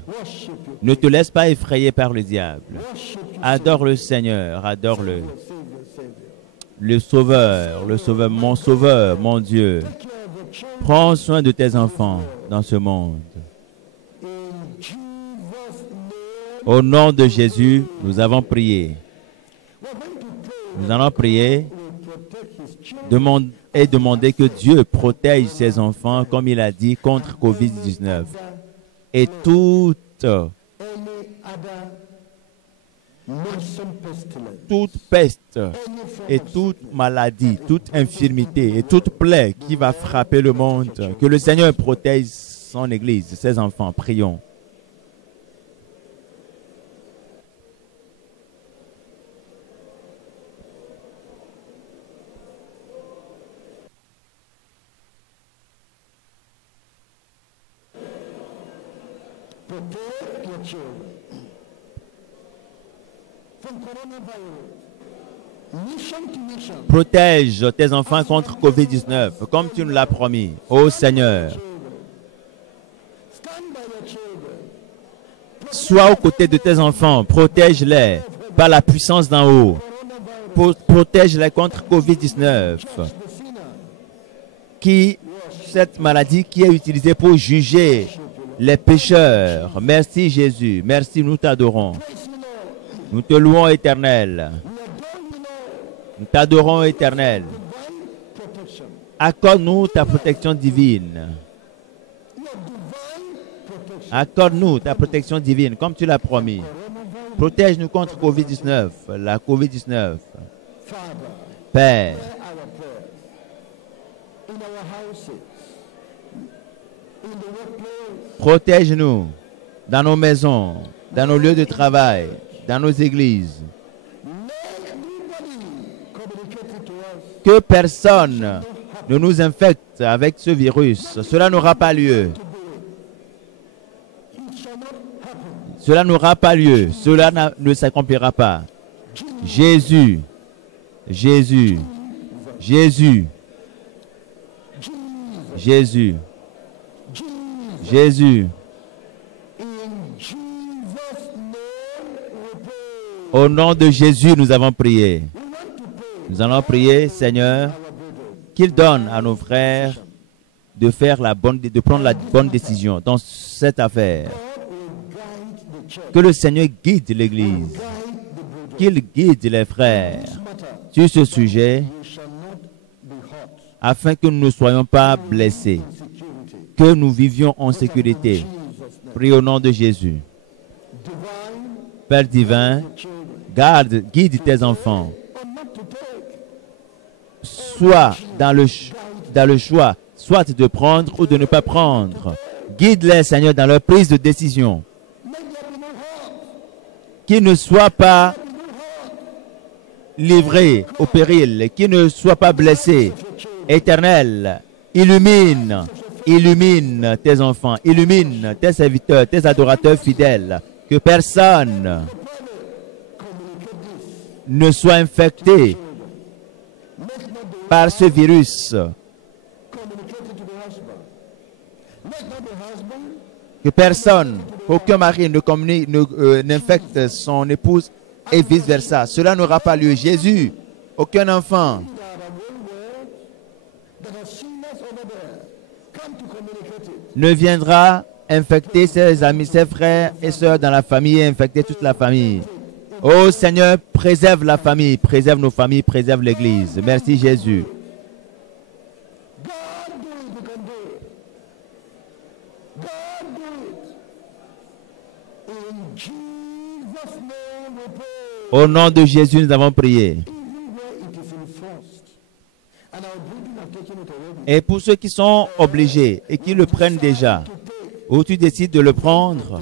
Ne te laisse pas effrayer par le diable. Adore le Seigneur, adore-le. Le Sauveur, mon Dieu. Prends soin de tes enfants dans ce monde. Au nom de Jésus, nous avons prié. Nous allons prier et demander que Dieu protège ses enfants, comme il a dit, contre COVID-19 et toute peste et toute maladie, toute infirmité et toute plaie qui va frapper le monde. Que le Seigneur protège son Église, ses enfants. Prions. Protège tes enfants contre COVID-19, comme tu nous l'as promis, ô Seigneur. Sois aux côtés de tes enfants, protège-les par la puissance d'en haut. Protège-les contre COVID-19, cette maladie qui est utilisée pour juger les pécheurs. Merci Jésus, merci, nous t'adorons. Nous te louons, Éternel. Nous t'adorons, Éternel. Accorde-nous ta protection divine. Accorde-nous ta protection divine, comme tu l'as promis. Protège-nous contre COVID-19, la COVID-19. Père, in our houses, in the workplace. Protège-nous dans nos maisons, dans nos lieux de travail, dans nos églises. Let nobody communicate to us. Que personne ne nous infecte avec ce virus. Cela n'aura pas lieu. It shall not happen. Cela n'aura pas lieu. Cela ne s'accomplira pas. Jésus, Jésus, Jésus, Jésus, Jésus. In Jesus' name we pray. Au nom de Jésus, nous avons prié. We want to pray. Nous allons prier, Seigneur, qu'il donne à nos frères de prendre la bonne décision dans cette affaire. God will guide the church. Que le Seigneur guide l'Église, Guide the brethren. qu'il guide les frères Matter. sur ce sujet We shall not be hurt. afin que nous ne soyons pas blessés, Security. que nous vivions en sécurité. Jesus' name. Prie au nom de Jésus. Divine Père divin, children. guide tes enfants, Or not to take. soit dans le choix, soit de prendre ou de ne pas prendre. Guide-les, Seigneur, dans leur prise de décision. Let there be no harm. Qu'ils ne soient pas livrés au péril, qu'ils ne soient pas blessés. Éternel, illumine tes enfants, illumine tes serviteurs, tes adorateurs fidèles. Que personne ne soit infecté par ce virus. Communicate to the husband. Let not the husband Que personne, aucun mari n'infecte son épouse et vice-versa. Cela n'aura pas lieu. Jésus, aucun enfant that are one word that are sinners over there come to communicate it. ne viendra infecter ses amis, ses frères et sœurs dans la famille et infecter toute la famille. Ô Seigneur, préserve la famille, préserve nos familles, préserve l'Église. Merci Jésus. God do it, you can do it. God do it. In Jesus' name we pray. Au nom de Jésus, nous avons prié. Even where it is enforced. And our brethren have taken it already. Et pour ceux qui sont obligés et qui le prennent déjà, ou tu décides de le prendre,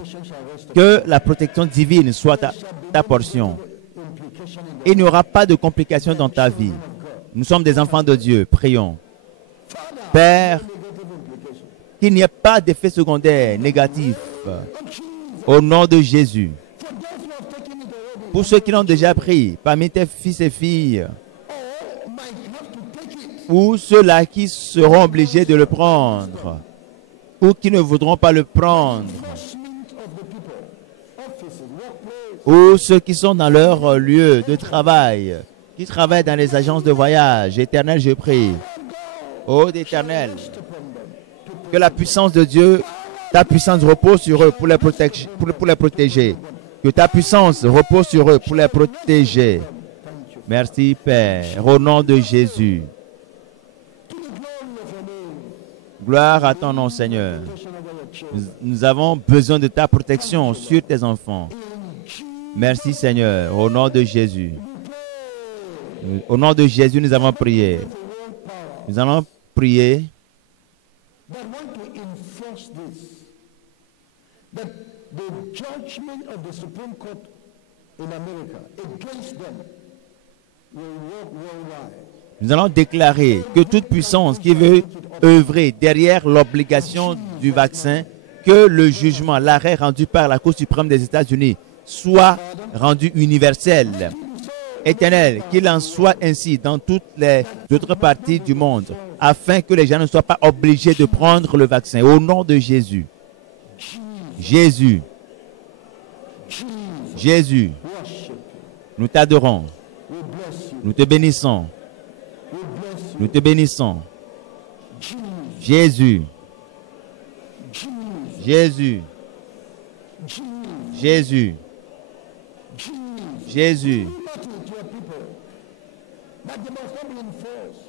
que la protection divine soit ta portion. Implication in Il n'y aura pas de complications dans ta vie. Nous sommes des enfants de Dieu. Prions. Père, qu'il n'y ait pas d'effet secondaire négatif. Au nom de Jésus. for those who have taken it already Pour ceux qui l'ont déjà pris, parmi tes fils et filles, or might have to take it. ou ceux-là qui seront obligés de le prendre, ou qui ne voudront pas le prendre, Enforcement of the people. Offices, workplace. ou ceux qui sont dans leur lieu de travail, qui travaillent dans les agences de voyage. Éternel, je prie. Ô d'Éternel, que la puissance de Dieu, ta puissance repose sur eux pour les protéger. Que ta puissance repose sur eux pour les protéger. Merci Père, au nom de Jésus. Gloire à ton nom Seigneur. Nous avons besoin de ta protection sur tes enfants. Merci Seigneur, au nom de Jésus. Au nom de Jésus, nous avons prié. Nous allons prier That want to enforce this. That the judgment of the Supreme Court in America against them will work worldwide. Nous allons déclarer que toute puissance qui veut œuvrer derrière l'obligation du vaccin, que le jugement, l'arrêt rendu par la Cour suprême des États-Unis soit rendu universel. Éternel, qu'il en soit ainsi dans toutes les autres parties du monde, afin que les gens ne soient pas obligés de prendre le vaccin. Au nom de Jésus. Jésus. Jésus. Nous t'adorons. Nous te bénissons. Nous te bénissons. Jésus. Jésus. Jésus. Jésus. That they must not be enforced.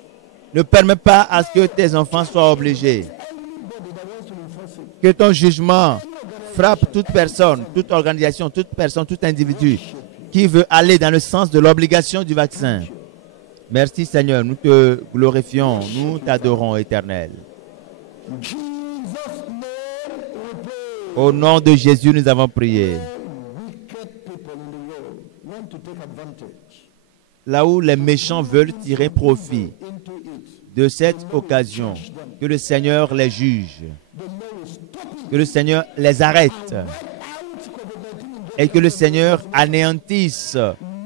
Ne permets pas à ce que tes enfants soient obligés. Anybody that wants to enforce it, Que ton jugement frappe toute personne, toute organisation, toute personne, tout individu qui veut aller dans le sens de l'obligation du vaccin. Merci Seigneur, nous te glorifions, nous t'adorons, Éternel. Jesus' name we pray. Au nom de Jésus, nous avons prié. Wicked people in the world want to take advantage Là où les méchants veulent tirer profit into it. de cette occasion, que le Seigneur les juge, The Lord is stopping que le Seigneur les arrête out COVID-19 et que le Seigneur anéantisse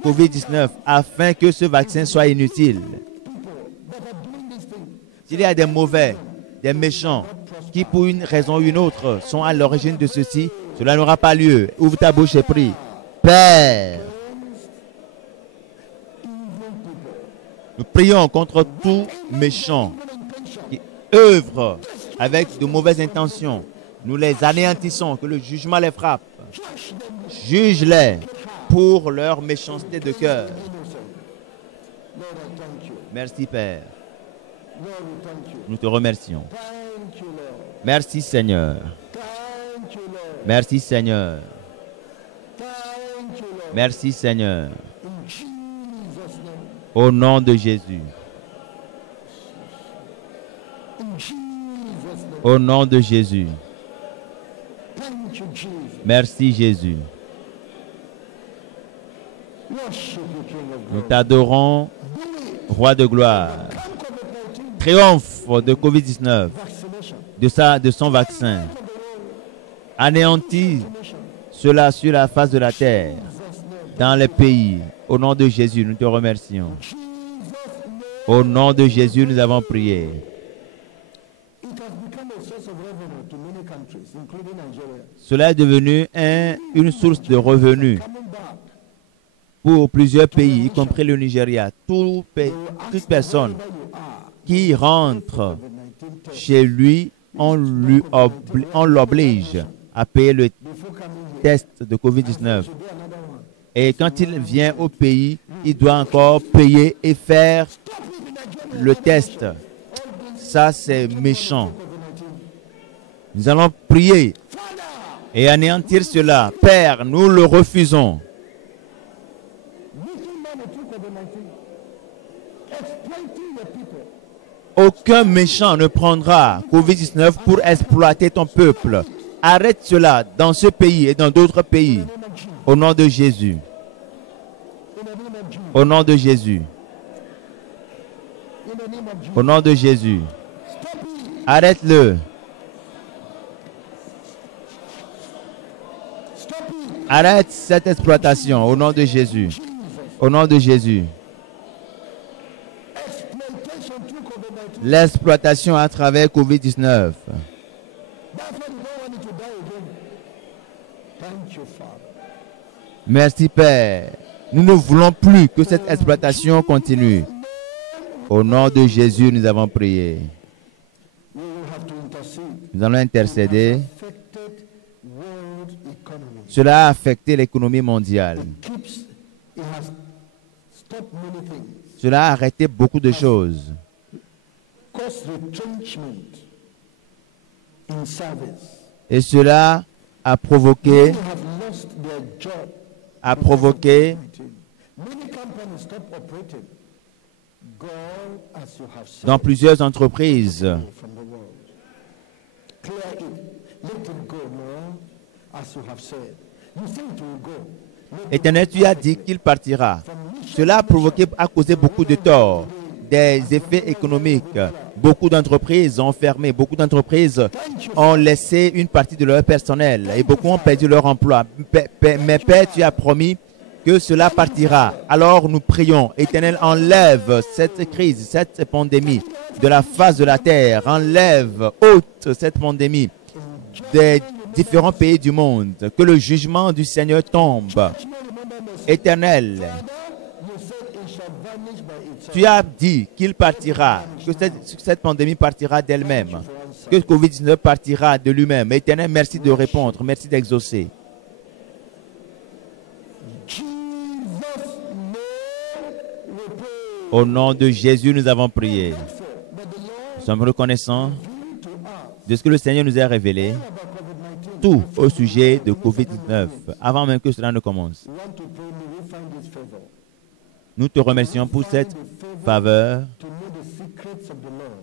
COVID-19 afin que ce vaccin soit inutile. that are doing these things. S'il y a des mauvais, des méchants qui pour une raison ou une autre sont à l'origine de ceci, cela n'aura pas lieu. Ouvre ta bouche et prie. Père, nous prions contre tout méchant qui œuvre avec de mauvaises intentions. Nous les anéantissons, que le jugement les frappe. Juge-les pour leur méchanceté de cœur. Lord, I thank you. Merci Père. Lord, we thank you. Nous te remercions. Thank you, Lord. Merci Seigneur. Thank you, Lord. Merci Seigneur. Thank you, Lord. Merci Seigneur. In Jesus' name. Au nom de Jésus. In Jesus' name. Au nom de Jésus. Thank you, Jesus. Merci Jésus. Worship you, King of Nous glory. t'adorons, Roi de gloire. COVID-19 Triomphe de COVID-19, vaccination. de son vaccin. Anéantis cela sur la face de la terre, dans les pays. Au nom de Jésus, nous te remercions. Au nom de Jésus, nous avons prié. It has become a source of revenue to many countries, including Nigeria. Cela est devenu une source de revenus Coming back, pour plusieurs pays, y compris le Nigeria. Toute personne where you are, qui rentre COVID-19 test chez lui, on l'oblige à payer le before coming here. test de COVID-19. To do another one. Et quand il vient au pays, il doit encore payer et faire le test. Ça, c'est méchant. Nous allons prier et anéantir cela. Père, nous le refusons. Wicked men through COVID-19, exploiting your people. Aucun méchant ne prendra COVID-19 pour exploiter ton peuple. Arrête cela dans ce pays et dans d'autres pays. Au nom de Jésus. In the name of Jesus. Au nom de Jésus. In the name of Jesus. Au nom de Jésus. Stop it. Arrête-le. Stop it. Arrête cette exploitation. Au nom de Jésus. Au nom de Jésus. Exploitation through COVID-19. L'exploitation à travers COVID-19. That's why you don't want it to die again. Thank you, Father. Merci Père. Nous ne voulons plus que cette exploitation continue. Au nom de Jésus, nous avons prié. We will have to intercede. Nous allons intercéder. Affected world economy. Cela a affecté l'économie mondiale. It has stopped many things. Cela a arrêté beaucoup de choses. Caused retrenchment in service. Et cela a provoqué, Many have lost their job. Many companies stop operating. God, as you have said, dans plusieurs entreprises. from the world. Clear it. Let it go, Lord, as you have said. You say it will go. Let it Éternel, tu as dit qu'il partira. Cela a causé beaucoup de tort, des effets économiques. Beaucoup d'entreprises ont fermé, beaucoup d'entreprises ont laissé une partie de leur personnel et beaucoup ont perdu leur emploi. Mais Père, tu as promis que cela partira. Alors nous prions, Éternel, enlève cette crise, cette pandémie de la face de la terre. Enlève, ôte cette pandémie des différents pays du monde. Que le jugement du Seigneur tombe. Éternel, you said it shall vanish by itself. tu as dit qu'il partira, que cette pandémie partira d'elle-même, que le COVID-19 partira de lui-même. Éternel, merci de répondre, merci d'exaucer. Jesus' name we pray. Au nom de Jésus, nous avons prié. But the Lord Nous sommes reconnaissants to us de ce que le Seigneur nous a révélé, about COVID-19. tout au sujet de COVID-19, avant même que cela ne commence. We want to pray, may we find this favor. Nous te remercions pour cette faveur to know the secrets of the Lord,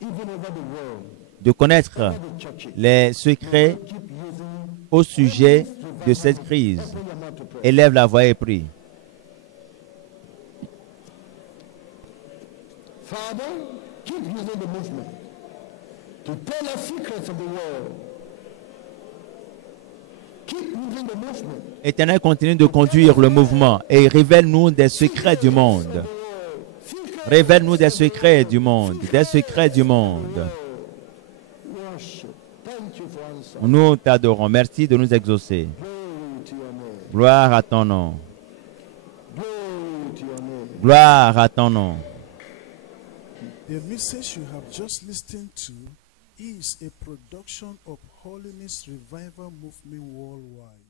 even over the world, de connaître over the churches. les secrets Keep using au sujet de cette crise. open your mouth to pray. Élève la voix et prie. Father, keep using the movement to tell us secrets of the world. Keep using the movement. Éternel, continue de conduire le mouvement et révèle-nous des secrets du monde. Révèle-nous des secrets du monde, des secrets du monde. Worship. Thank you for answer. Nous t'adorons. Merci de nous exaucer. Glory to your name. Gloire à ton nom. Glory to your name. Gloire à ton nom. The message you have just listened to is a production of Holiness Revival Movement Worldwide.